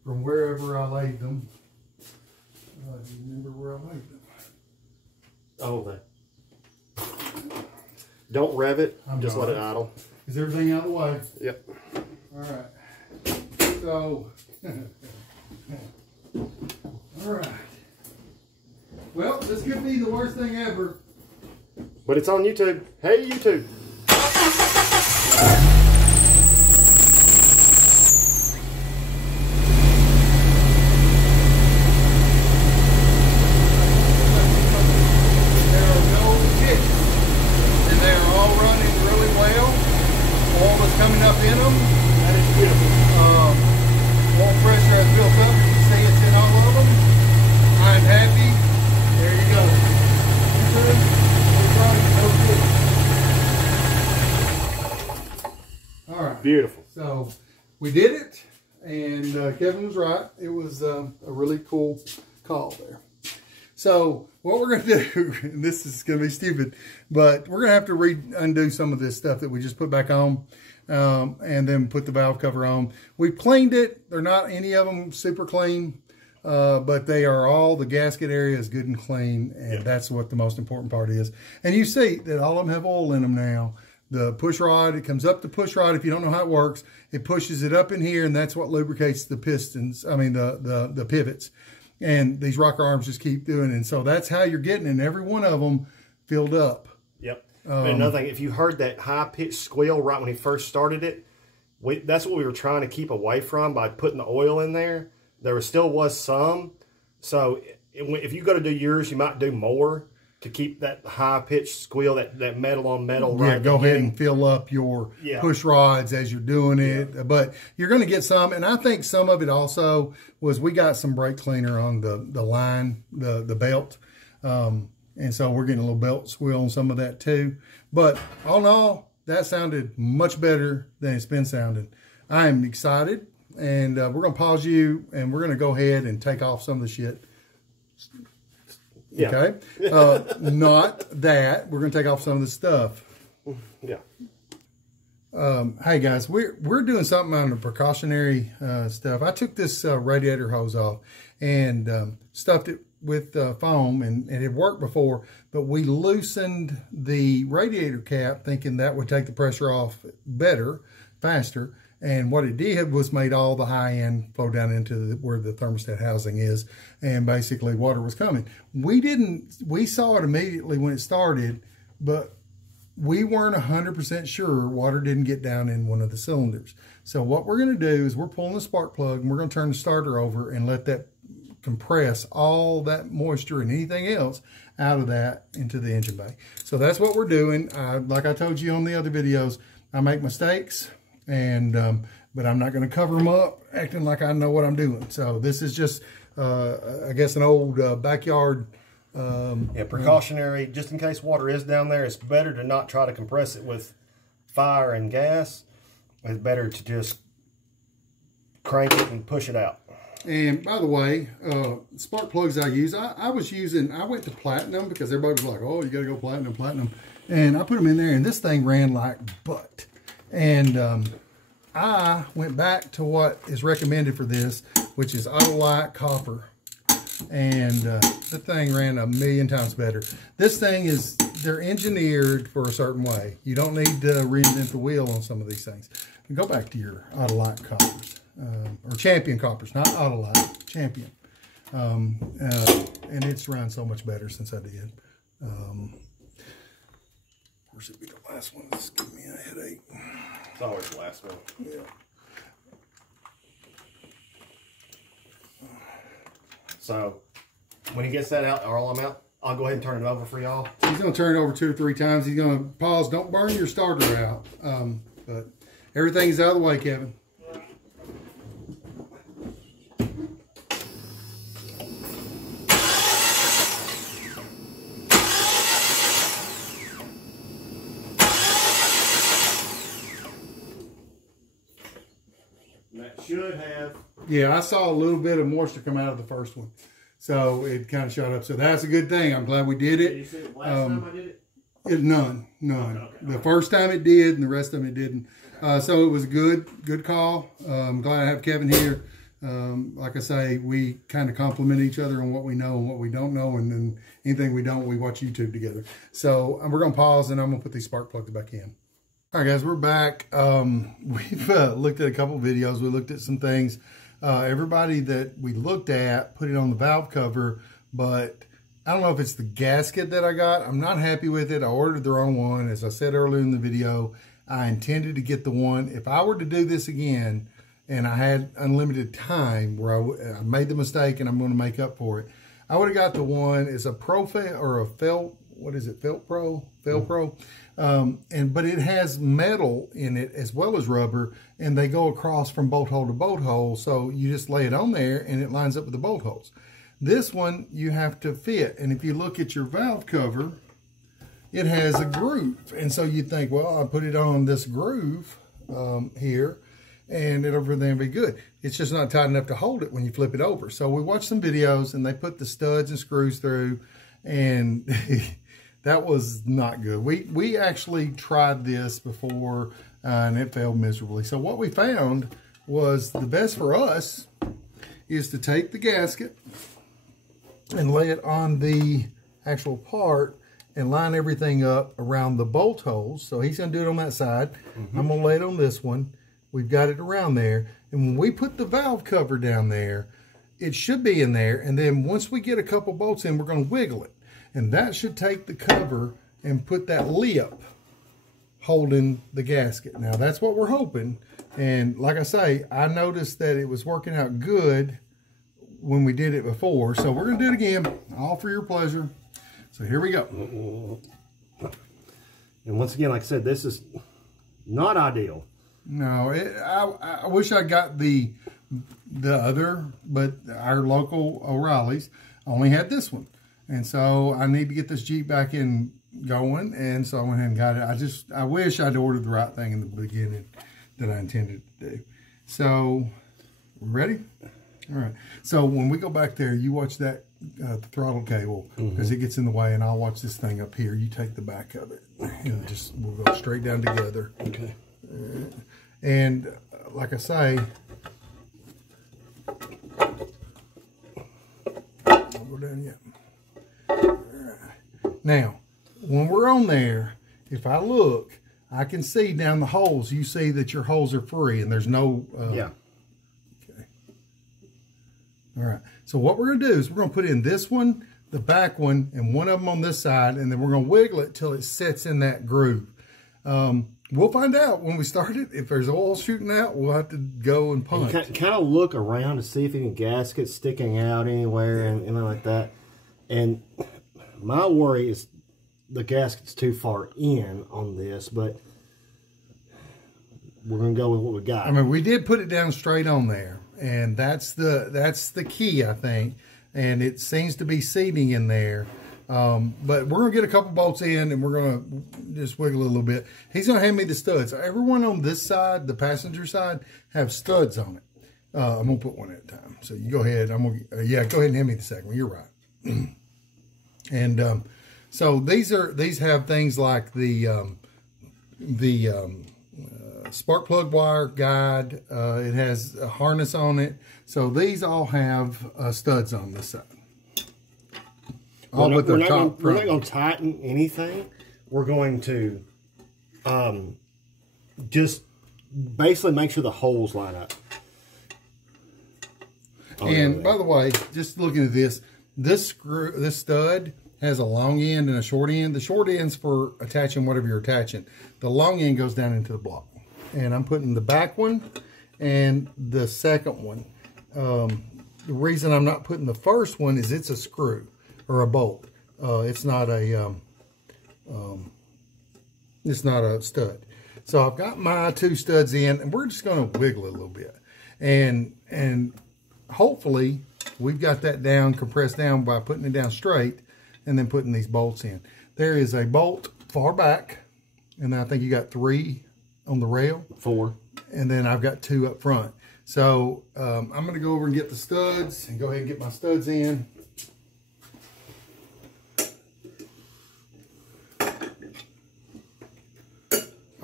from wherever I laid them. Do you remember where I laid them? Oh, that. Don't rev it. Just let it idle. Is everything out of the way? Yep. All right. So, all right. Well, this could be the worst thing ever. But it's on YouTube. Hey, YouTube. Coming up in them. That is beautiful. Oil pressure has built up. You can see it's in all of them. I'm happy. There you go. All right. Beautiful. So we did it, and Kevin was right. It was a really cool call there. So what we're going to do, and this is going to be stupid, but we're going to have to undo some of this stuff that we just put back on. And then put the valve cover on. We cleaned it. They're not any of them super clean, but they are all, the gasket area is good and clean, and that's what the most important part is. And you see that all of them have oil in them now. The push rod, it comes up the push rod. If you don't know how it works, it pushes it up in here, and that's what lubricates the pistons, I mean the pivots. And these rocker arms just keep doing it. And so that's how you're getting, and every one of them filled up. Yep. And another thing, if you heard that high-pitched squeal right when he first started it, that's what we were trying to keep away from by putting the oil in there. There still was some. So if you go to do yours, you might do more to keep that high-pitched squeal, that metal on metal. Yeah, go ahead and fill up your push rods as you're doing it. Yeah. But you're going to get some, and I think some of it also was we got some brake cleaner on the line, the belt. And so we're getting a little belt squeal on some of that too. But all in all, that sounded much better than it's been sounding. I am excited, and we're going to pause you, and we're going to go ahead and take off some of the shit. Yeah. Okay? Not that. We're going to take off some of the stuff. Yeah. Hey guys, we're doing something on the precautionary stuff. I took this radiator hose off and stuffed it with foam, and it had worked before, but we loosened the radiator cap thinking that would take the pressure off better, faster, and what it did was made all the high end flow down into where the thermostat housing is, and basically water was coming. We saw it immediately when it started, but we weren't 100% sure water didn't get down in one of the cylinders. So what we're going to do is we're pulling the spark plug, and we're going to turn the starter over and let that compress all that moisture and anything else out of that into the engine bay. So that's what we're doing. Like I told you on the other videos, I make mistakes, and but I'm not going to cover them up acting like I know what I'm doing. So this is just, I guess, an old backyard. Precautionary, just in case water is down there. It's better to not try to compress it with fire and gas. It's better to just crank it and push it out. And by the way, spark plugs I use, I went to platinum because everybody was like, oh, you got to go platinum. And I put them in there, and this thing ran like butt. And I went back to what is recommended for this, which is Autolite copper. And the thing ran 1,000,000 times better. This thing is, they're engineered for a certain way. You don't need to reinvent the wheel on some of these things. Go back to your Autolite coppers. Or Champion coppers, not Autolite, Champion. And it's run so much better since I did. Or should it be the last one? This gives me a headache. It's always the last one. Yeah. So when he gets that out, or all I'm out, I'll go ahead and turn it over for y'all. He's going to turn it over 2 or 3 times. He's going to pause. Don't burn your starter out. But everything's out of the way, Kevin. That should have. Yeah, I saw a little bit of moisture come out of the first one. So it kind of shot up. So that's a good thing. I'm glad we did it. Did you see it last time I did it? None. Okay. The first time it did, and the rest of them it didn't. So it was a good call. I'm glad I have Kevin here. Like I say, we kind of complement each other on what we know and what we don't know, and then anything we don't, we watch YouTube together. So we're going to pause, and I'm going to put these spark plugs back in. All right, guys, we're back. We've looked at a couple videos. We looked at some things. Everybody that we looked at put it on the valve cover, but I don't know if it's the gasket that I got. I'm not happy with it. I ordered the wrong one. As I said earlier in the video, I intended to get the one. If I were to do this again and I had unlimited time where I made the mistake and I'm going to make up for it, I would have got the one. It's a Pro-Fel or a Felt. What is it? Felpro? But it has metal in it as well as rubber, and they go across from bolt hole to bolt hole. So you just lay it on there and it lines up with the bolt holes. This one you have to fit, and if you look at your valve cover, it has a groove, and so you think, well, I put it on this groove here, and everything will be good. It's just not tight enough to hold it when you flip it over. So we watched some videos, and they put the studs and screws through, and that was not good. We actually tried this before, and it failed miserably. So what we found was the best for us is to take the gasket and lay it on the actual part and line everything up around the bolt holes. So he's going to do it on that side. I'm going to lay it on this one. We've got it around there. And when we put the valve cover down there, it should be in there. And then once we get a couple bolts in, we're going to wiggle it. And that should take the cover and put that lip holding the gasket. Now, that's what we're hoping. And like I say, I noticed that it was working out good when we did it before. So we're going to do it again, all for your pleasure. So here we go. And once again, like I said, this is not ideal. No, I wish I got the other, but our local O'Reilly's only had this one. And so I need to get this Jeep back in going, and so I went ahead and got it. I wish I'd ordered the right thing in the beginning that I intended to do. So, ready? All right. So when we go back there, you watch that the throttle cable, because it gets in the way, and I'll watch this thing up here. You take the back of it, and we'll go straight down together. Okay. And like I say, I'll go down yet. Now, when we're on there, if I look, I can see down the holes. You see that your holes are free, and there's no... yeah. Okay. All right. So what we're going to do is we're going to put in this one, the back one, and one of them on this side, and then we're going to wiggle it till it sits in that groove. We'll find out when we start it. If there's oil shooting out, we'll have to go and punch. Kind of look around to see if any gaskets sticking out anywhere and anything like that. And my worry is the gasket's too far in on this, but we're going to go with what we got. I mean, we did put it down straight on there, and that's the key, I think. And it seems to be seating in there. But we're going to get a couple bolts in, and we're going to just wiggle a little bit. He's going to hand me the studs. Everyone on this side, the passenger side, have studs on it. I'm going to put one at a time. So you go ahead. Yeah, go ahead and hand me the second one. You're right. And so these have things like the spark plug wire guide. It has a harness on it. So these all have studs on this side. We're not going to tighten anything. We're going to just basically make sure the holes line up. And by the way, just looking at this stud has a long end and a short end. The short end's for attaching whatever you're attaching. The long end goes down into the block. And I'm putting the back one and the second one. The reason I'm not putting the first one is it's a screw or a bolt. It's not a stud. So I've got my two studs in, and we're just going to wiggle it a little bit, and hopefully we've got that down, compressed down by putting it down straight, and then putting these bolts in. There is a bolt far back, and I think you got 3 on the rail. 4. And then I've got 2 up front. So I'm going to go over and get the studs and go ahead and get my studs in.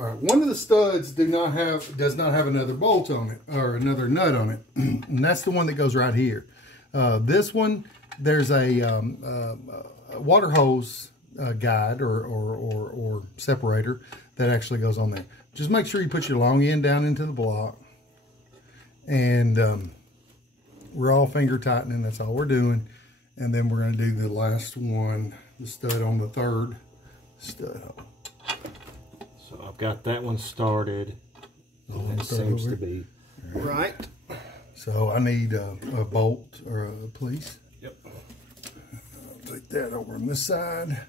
All right, one of the studs does not have another bolt on it or another nut on it, and that's the one that goes right here. This one, there's a water hose guide or separator that actually goes on there. Just make sure you put your long end down into the block, and we're all finger tightening. That's all we're doing, and then we're going to do the last one, the stud on the third stud hole. So I've got that one started, and that seems to be right. So I need a bolt or a please. Yep. I'll take that over on this side.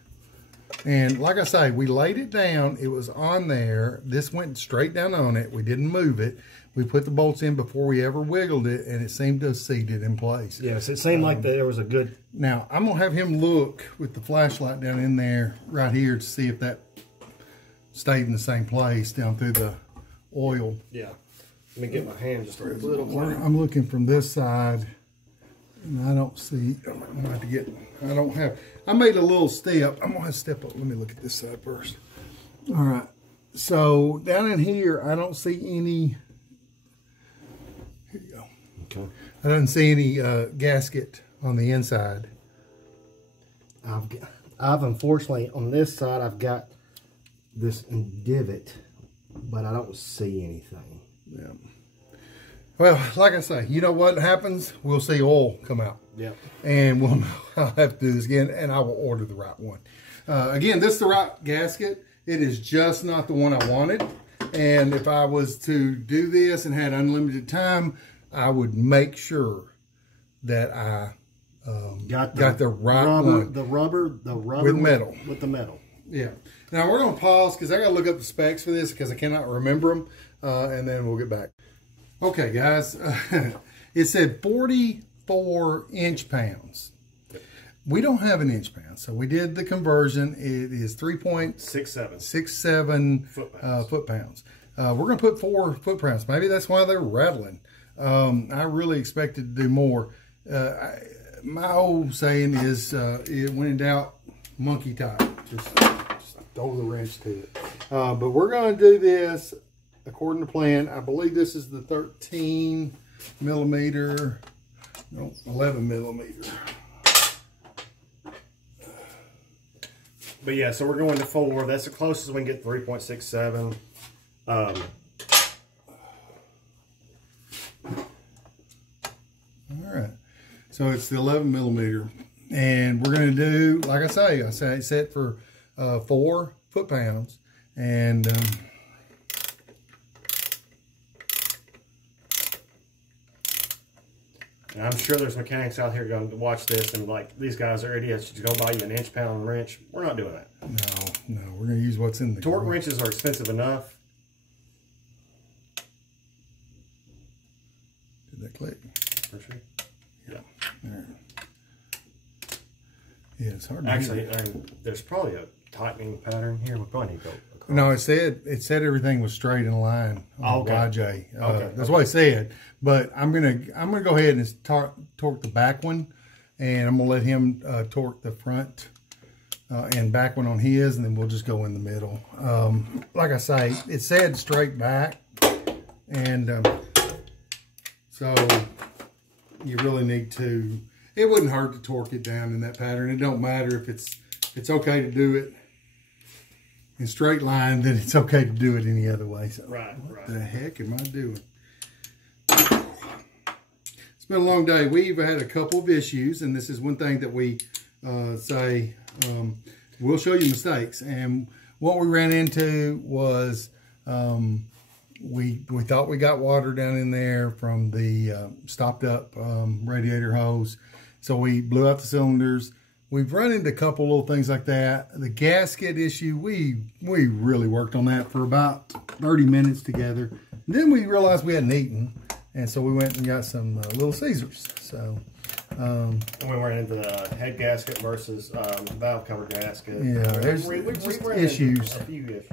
And like I say, we laid it down. It was on there. This went straight down on it. We didn't move it. We put the bolts in before we ever wiggled it, and it seemed to have seated in place. Yes, it seemed like there was a good... Now, I'm going to have him look with the flashlight down in there right here to see if that stayed in the same place down through the oil. Yeah. Let me get my hand just a little closer. I'm looking from this side, and I don't see... I'm going to have to get... I don't have... I made a little step. I'm going to step up. Let me look at this side first. All right. So, down in here, I don't see any... Here you go. Okay. I don't see any gasket on the inside. I've unfortunately, on this side, I've got this divot, but I don't see anything. Yeah. Well, like I say, you know what happens? We'll see oil come out. Yeah. And we'll know I'll have to do this again, and I will order the right one. Again, this is the right gasket. It is just not the one I wanted. And if I was to do this and had unlimited time, I would make sure that I got the right one. The rubber with metal. With the metal. Yeah. Now we're going to pause because I got to look up the specs for this because I cannot remember them. And then we'll get back. Okay, guys. It said 44 inch-pounds. We don't have an inch-pound, so we did the conversion. It is 3.67 foot-pounds. We're going to put 4 foot-pounds. Maybe that's why they're rattling. I really expected to do more. My old saying is, when in doubt, monkey tie. Just throw the wrench to it. But we're going to do this according to plan. I believe this is the 13 millimeter, no, 11 millimeter. But yeah, so we're going to 4. That's the closest we can get, 3.67. All right. So it's the 11 millimeter. And we're going to do, like I say it's set for 4 foot-pounds. And I'm sure there's mechanics out here going to watch this and like, these guys are idiots. Just go buy you an inch-pound wrench. We're not doing that. No, we're going to use what's in the torque wrenches are expensive enough. Did that click? For sure. Yeah. There. Yeah, it's hard to actually. There's probably a tightening pattern here. We probably need to go across. No, it said everything was straight in line on YJ. That's what it said. But I'm gonna go ahead and torque the back one, and I'm gonna let him torque the front and back one on his, and then we'll just go in the middle. Like I say, it said straight back, and so you really need to. It wouldn't hurt to torque it down in that pattern. It don't matter if it's okay to do it in straight line, then it's okay to do it any other way. So what the heck am I doing? It's been a long day. We've had a couple of issues, and this is one thing that we say, we'll show you mistakes. And what we ran into was we thought we got water down in there from the stopped up radiator hose. So we blew out the cylinders. We've run into a couple little things like that. The gasket issue, we really worked on that for about 30 minutes together. And then we realized we hadn't eaten, and so we went and got some Little Caesars. So and we went into the head gasket versus valve cover gasket. Yeah, there's issues. A few issues.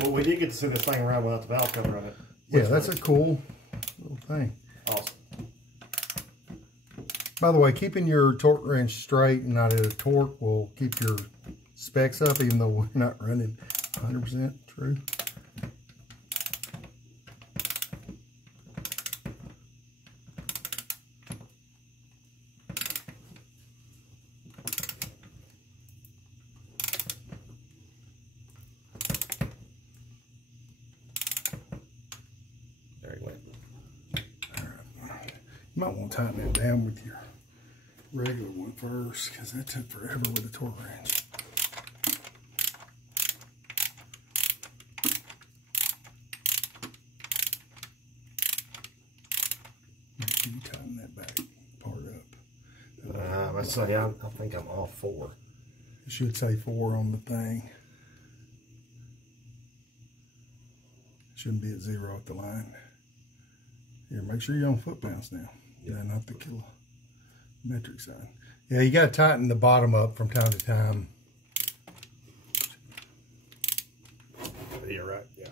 Well, we did get to see this thing around without the valve cover on it. Yeah, that's a cool little thing. Awesome. By the way, keeping your torque wrench straight and not at a torque will keep your specs up, even though we're not running 100% true. There he went. You might want to tighten it down with your regular one first, because that took forever with the torque wrench. Make sure you tighten that back part up. I say I think I'm off 4. It should say 4 on the thing. It shouldn't be at 0 at the line. Here, make sure you're on foot pounds now. Yeah, not the kilometric side. Yeah, you got to tighten the bottom up from time to time. You're right, yeah.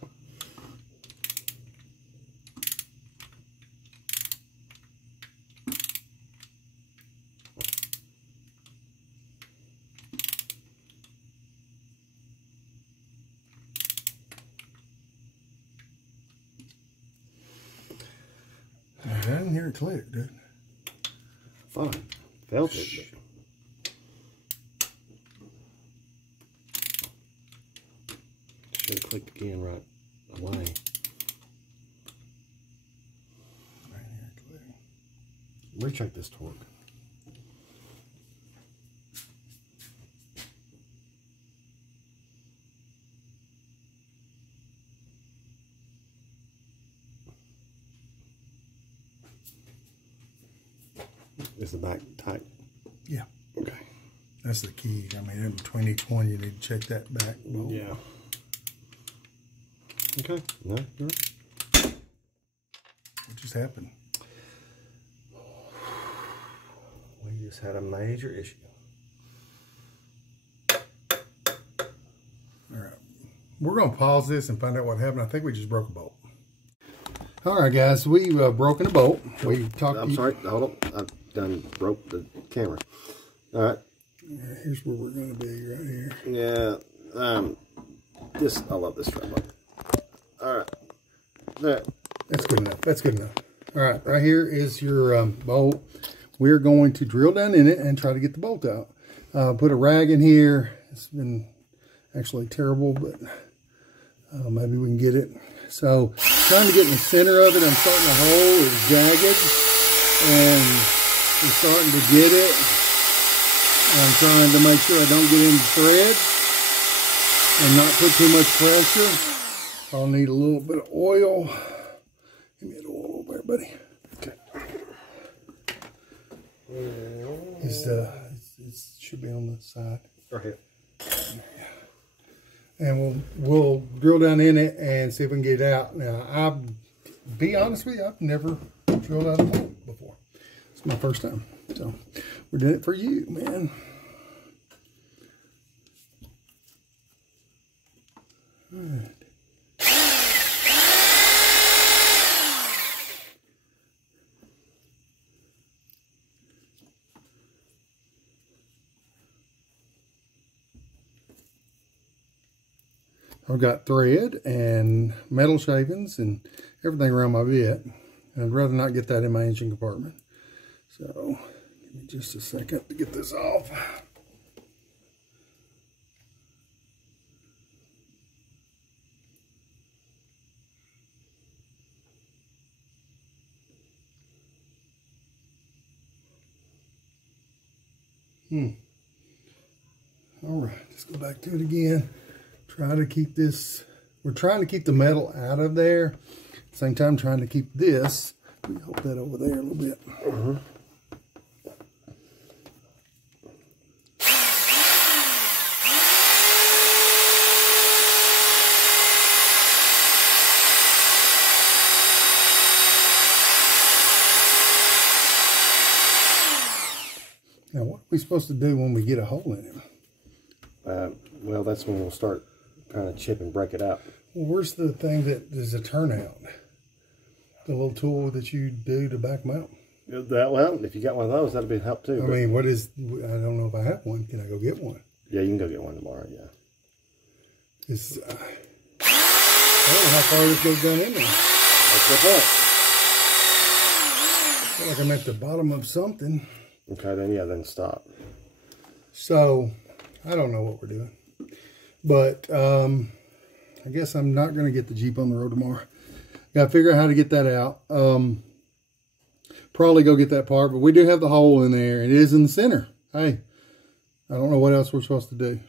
I didn't hear it click, dude. Fine. Felt it. Should have clicked again right away. Right here, click. Recheck this torque. Is the back tight? Yeah. Okay. That's the key. I mean, in between each one, you need to check that back bolt. Yeah. Okay. No, you're right. What just happened? We just had a major issue. All right. We're going to pause this and find out what happened. I think we just broke a bolt. All right, guys. We've broken a bolt. We talked. I'm sorry. Hold on. I've done broke the camera. All right. Yeah, here's where we're going to be right here. Yeah. This, I love this tripod. All right. There. That's good enough. That's good enough. All right. Right here is your bolt. We're going to drill down in it and try to get the bolt out. Put a rag in here. It's been actually terrible, but maybe we can get it. So, trying to get in the center of it. I'm starting a hole. It's jagged. And I'm starting to get it. I'm trying to make sure I don't get into thread and not put too much pressure. I'll need a little bit of oil. Give me the oil over there, buddy. Okay. It should be on the side. Right here. And we'll drill down in it and see if we can get it out. Now, I'll be honest with you, I've never drilled out a bolt before. It's my first time. So, we're doing it for you, man. All right. I've got thread and metal shavings and everything around my bit. I'd rather not get that in my engine compartment. So, give me just a second to get this off. All right, let's go back to it again. Try to keep this, we're trying to keep the metal out of there. At the same time, trying to keep this. We hold that over there a little bit. Now, what are we supposed to do when we get a hole in it? Well, that's when we'll start kind of chip and break it out. Well, where's the thing that is a turnout? The little tool that you do to back them out? Well, if you got one of those, that'd be help too. I mean, what is? I don't know if I have one. Can I go get one? Yeah, you can go get one tomorrow. Yeah. It's. I don't know how far this goes down in there. That's the point. I feel like I'm at the bottom of something. Okay, then stop. So, I don't know what we're doing. But, I guess I'm not going to get the Jeep on the road tomorrow. Got to figure out how to get that out. Probably go get that part, but we do have the hole in there. It is in the center. Hey, I don't know what else we're supposed to do.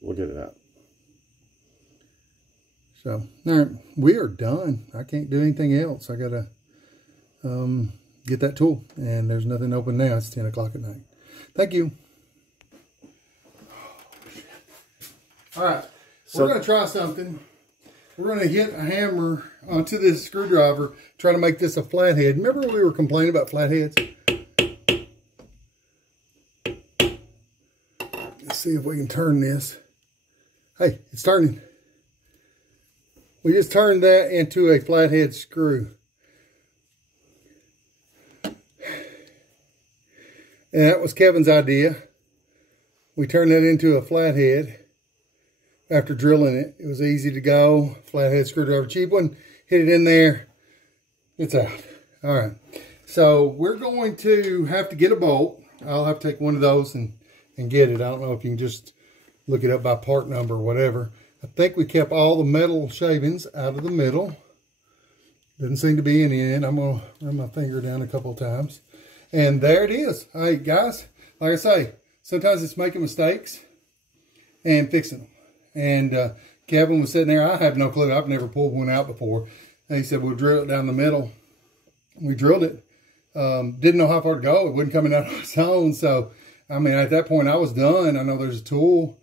We'll get it out. So, all right, we are done. I can't do anything else. I got to get that tool, and there's nothing open now. It's 10 o'clock at night. Thank you. All right, so we're going to try something. We're going to hit a hammer onto this screwdriver, try to make this a flathead. Remember when we were complaining about flatheads? Let's see if we can turn this. Hey, it's turning. We just turned that into a flathead screw. And that was Kevin's idea. We turned that into a flathead. After drilling it, it was easy to go. Flathead screwdriver, cheap one. Hit it in there. It's out. All right. So we're going to have to get a bolt. I'll have to take one of those and get it. I don't know if you can just look it up by part number or whatever. I think we kept all the metal shavings out of the middle. Doesn't seem to be any in. I'm going to run my finger down a couple of times. And there it is. Hey, guys, like I say, sometimes it's making mistakes and fixing them. And Kevin was sitting there. I have no clue. I've never pulled one out before. And he said, we'll drill it down the middle. We drilled it. Didn't know how far to go. It wasn't coming out on its own. So, I mean, at that point, I was done. I know there's a tool.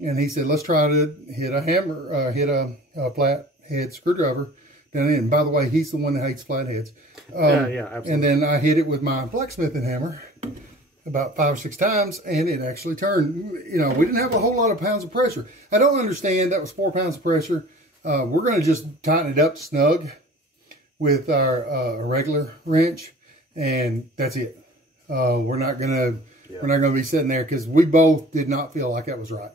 And he said, let's try to hit a hammer, hit a flathead screwdriver down in. And by the way, he's the one that hates flatheads. Yeah, absolutely. And then I hit it with my blacksmithing hammer about 5 or 6 times, and it actually turned. You know, we didn't have a whole lot of pounds of pressure. I don't understand. That was 4 pounds of pressure. We're going to just tighten it up snug with our regular wrench, and that's it. We're not going to be sitting there because we both did not feel like that was right.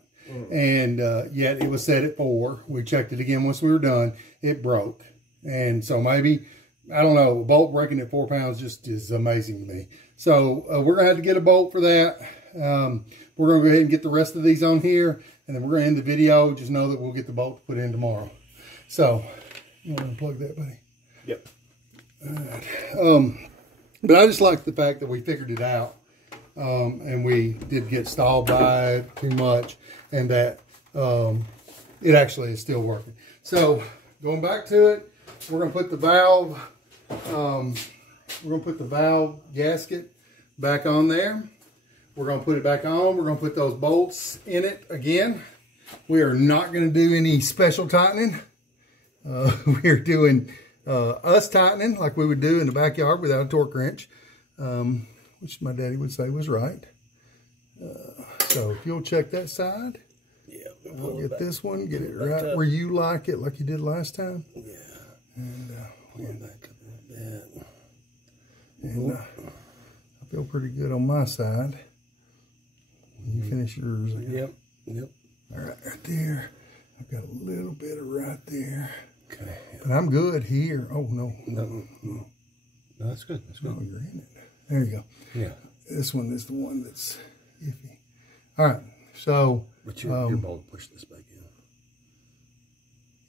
And yet it was set at 4. We checked it again once we were done. It broke, and so maybe, I don't know, a bolt breaking at 4 pounds just is amazing to me. So we're going to have to get a bolt for that. We're going to go ahead and get the rest of these on here, and then we're going to end the video. Just know that we'll get the bolt put in tomorrow. So, you want to unplug that, buddy? Yep. All right. But I just like the fact that we figured it out, and we did get stalled by it too much, and that it actually is still working. So, going back to it, we're going to put the valve, we're going to put the valve gasket back on there. We're going to put it back on. We're going to put those bolts in it again. We are not going to do any special tightening. We're doing us tightening like we would do in the backyard without a torque wrench, which my daddy would say was right. So if you'll check that side, Yeah, we'll get this one, get it right where you like it, like you did last time. Yeah. And Pull it back up a little bit. And I feel pretty good on my side. You finish yours. Yep. Yep. All right, right there. I've got a little bit of right there. Okay. But I'm good here. Oh, no. No, that's good. That's good. No, you're in it. There you go. Yeah. This one is the one that's iffy. All right. So. But your bolt push this back in.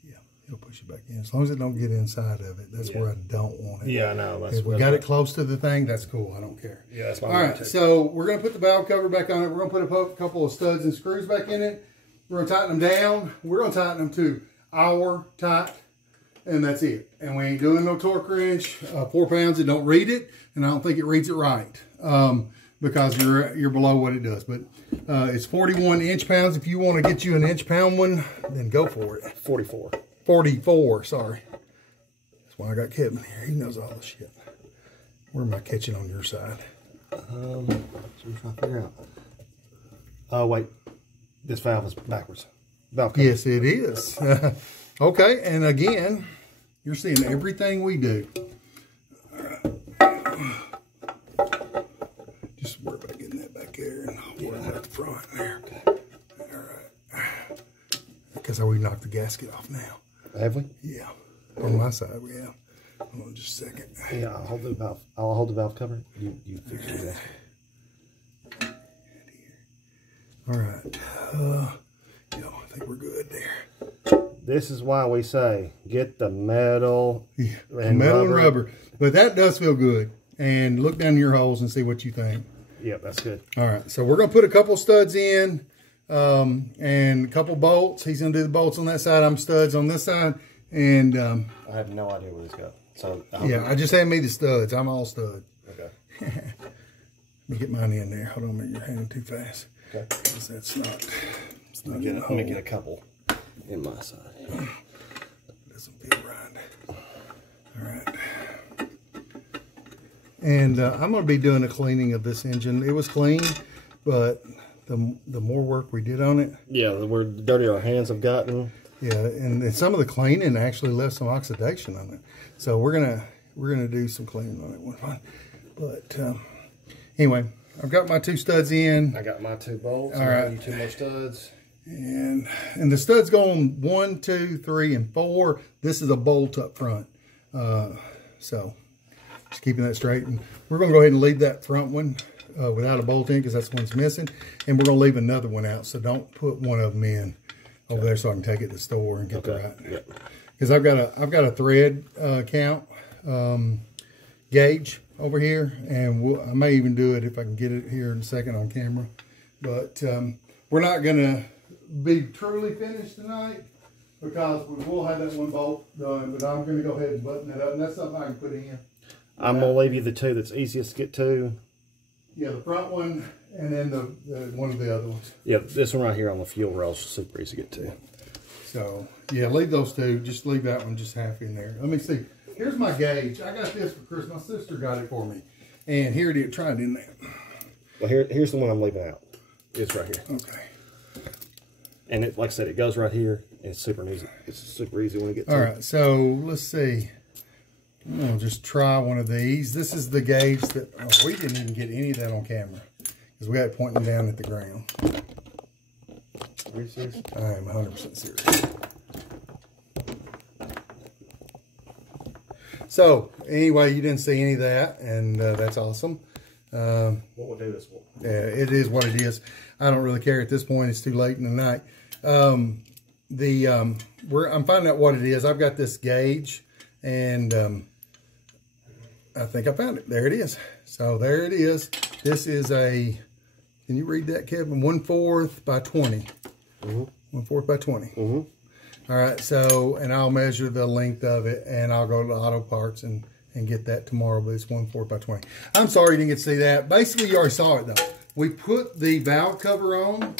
Yeah, it'll push it back in. As long as it don't get inside of it. That's where I don't want it. Yeah, I know. If we got it close to the thing, that's cool. I don't care. Yeah, that's my All right, so we're going to put the valve cover back on it. We're going to put a couple of studs and screws back in it. We're going to tighten them down. We're going to tighten them to our tight, and that's it. And we ain't doing no torque wrench. 4 pounds, it don't read it, and I don't think it reads it right because you're below what it does. But it's 41 inch-pounds. If you want to get you an inch-pound one, then go for it. 44. 44, sorry. That's why I got Kevin here. He knows all the shit. Where am I catching on your side? So I'm trying to figure out. Oh, wait. This valve is backwards. Valve cover. Yes, it is. Okay, and again, you're seeing everything we do. All right. because we knocked the gasket off now. Have we? Yeah. On my side, we have. Hold on just a second. Yeah, I'll hold the valve. I'll hold the valve cover. You fix the gasket. All right. Yeah, I think we're good there. This is why we say get the metal, and rubber. But that does feel good. And look down your holes and see what you think. Yep, that's good. All right, so we're going to put a couple studs in and a couple bolts. He's going to do the bolts on that side. I'm studs on this side. And I have no idea where this goes. So yeah, I just hand me the studs. I'm all stud. Okay. Let me get mine in there. Hold on a minute. You're handing too fast. Okay. Because that's not. Let me get a couple in my side. Doesn't feel right. All right. And I'm going to be doing a cleaning of this engine. It was clean, but the more work we did on it. Yeah, the more dirty our hands have gotten. Yeah, and some of the cleaning actually left some oxidation on it. So we're gonna do some cleaning on it one time. But anyway, I've got my 2 studs in. I got my 2 bolts. All right. You 2 more studs. And the studs go on 1, 2, 3, and 4. This is a bolt up front. So just keeping that straight. And we're gonna go ahead and leave that front one without a bolt in because that's the one's missing. And we're gonna leave another one out. So don't put one of them in over there so I can take it to the store and get the right. Because I've got a thread count gauge over here, and I may even do it if I can get it here in a second on camera. But we're not gonna be truly finished tonight because we will have that one bolt done. But I'm gonna go ahead and button that up, and that's something I can put in. I'm gonna leave you the 2 that's easiest to get to. Yeah, the front one, and then the one of the other ones. Yeah, this one right here on the fuel rail is super easy to get to. So, yeah, leave those 2. Just leave that one just half in there. Let me see. Here's my gauge. I got this for Christmas. My sister got it for me. And here it is. Try it in there. Well, here's the one I'm leaving out. It's right here. Okay. And it, like I said, it goes right here. And it's super easy. It's super easy when it gets to. All right, so let's see. I'm going to just try one of these. This is the gauge that, oh, we didn't even get any of that on camera because we had it pointing down at the ground. Are you serious? I am 100% serious. So, anyway, you didn't see any of that, and that's awesome. What we'll do is yeah, it is what it is. I don't really care at this point. It's too late in the night. I'm finding out what it is. I've got this gauge, and I think I found it. There it is. So there it is. This is a, can you read that, Kevin? 1/4 by 20. 1/4 by 20. All right, so, and I'll measure the length of it, and I'll go to Auto Parts and get that tomorrow, but it's 1/4 by 20. I'm sorry you didn't get to see that. Basically, you already saw it, though. We put the valve cover on,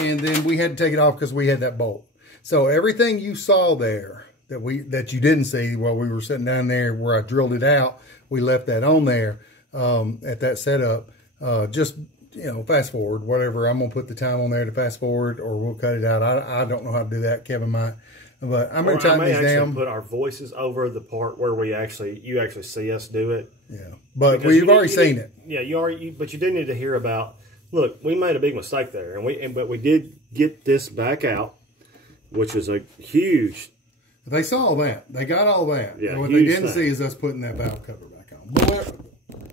and then we had to take it off because we had that bolt. So everything you saw there that you didn't see while we were sitting down there where I drilled it out, we left that on there at that setup. Just, you know, fast forward, whatever. I'm going to put the time on there to fast forward, or we'll cut it out. I don't know how to do that. Kevin might. But I'm going to tighten these down. Put our voices over the part where you actually see us do it. Yeah, but we've already seen it. Yeah, but you do need to hear about. Look, we made a big mistake there, but we did get this back out, which was a huge. They saw that. They got all that. Yeah, and what they didn't see is us putting that valve cover back on. Boy,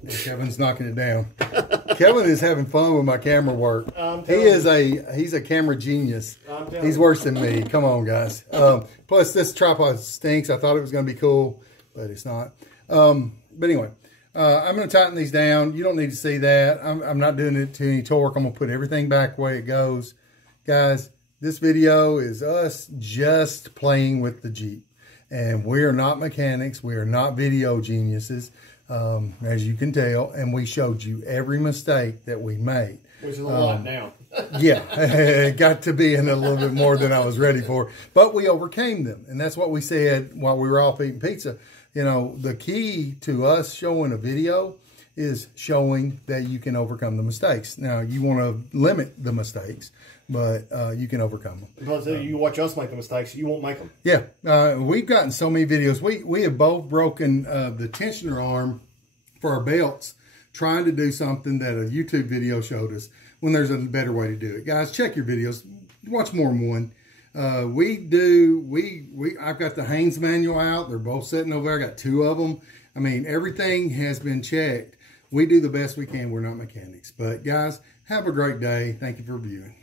and Kevin's knocking it down. Kevin is having fun with my camera work. He's a camera genius. He's worse than me. Come on, guys. Plus, this tripod stinks. I thought it was going to be cool, but it's not. But anyway, I'm going to tighten these down. You don't need to see that. I'm not doing it to any torque. I'm going to put everything back the way it goes. Guys, this video is us just playing with the Jeep. And we are not mechanics. We are not video geniuses, as you can tell. And we showed you every mistake that we made. Which is a lot now. Yeah, it got to be in a little bit more than I was ready for. But we overcame them. And that's what we said while we were off eating pizza. You know, the key to us showing a video is showing that you can overcome the mistakes. Now, you want to limit the mistakes, but you can overcome them. Because if you watch us make the mistakes, you won't make them. Yeah, we've gotten so many videos. We have both broken the tensioner arm for our belts trying to do something that a YouTube video showed us when there's a better way to do it. Guys, check your videos. Watch more than one. I've got the Haynes manual out. They're both sitting over there. I got 2 of them. I mean, everything has been checked. We do the best we can. We're not mechanics. But guys, have a great day. Thank you for viewing.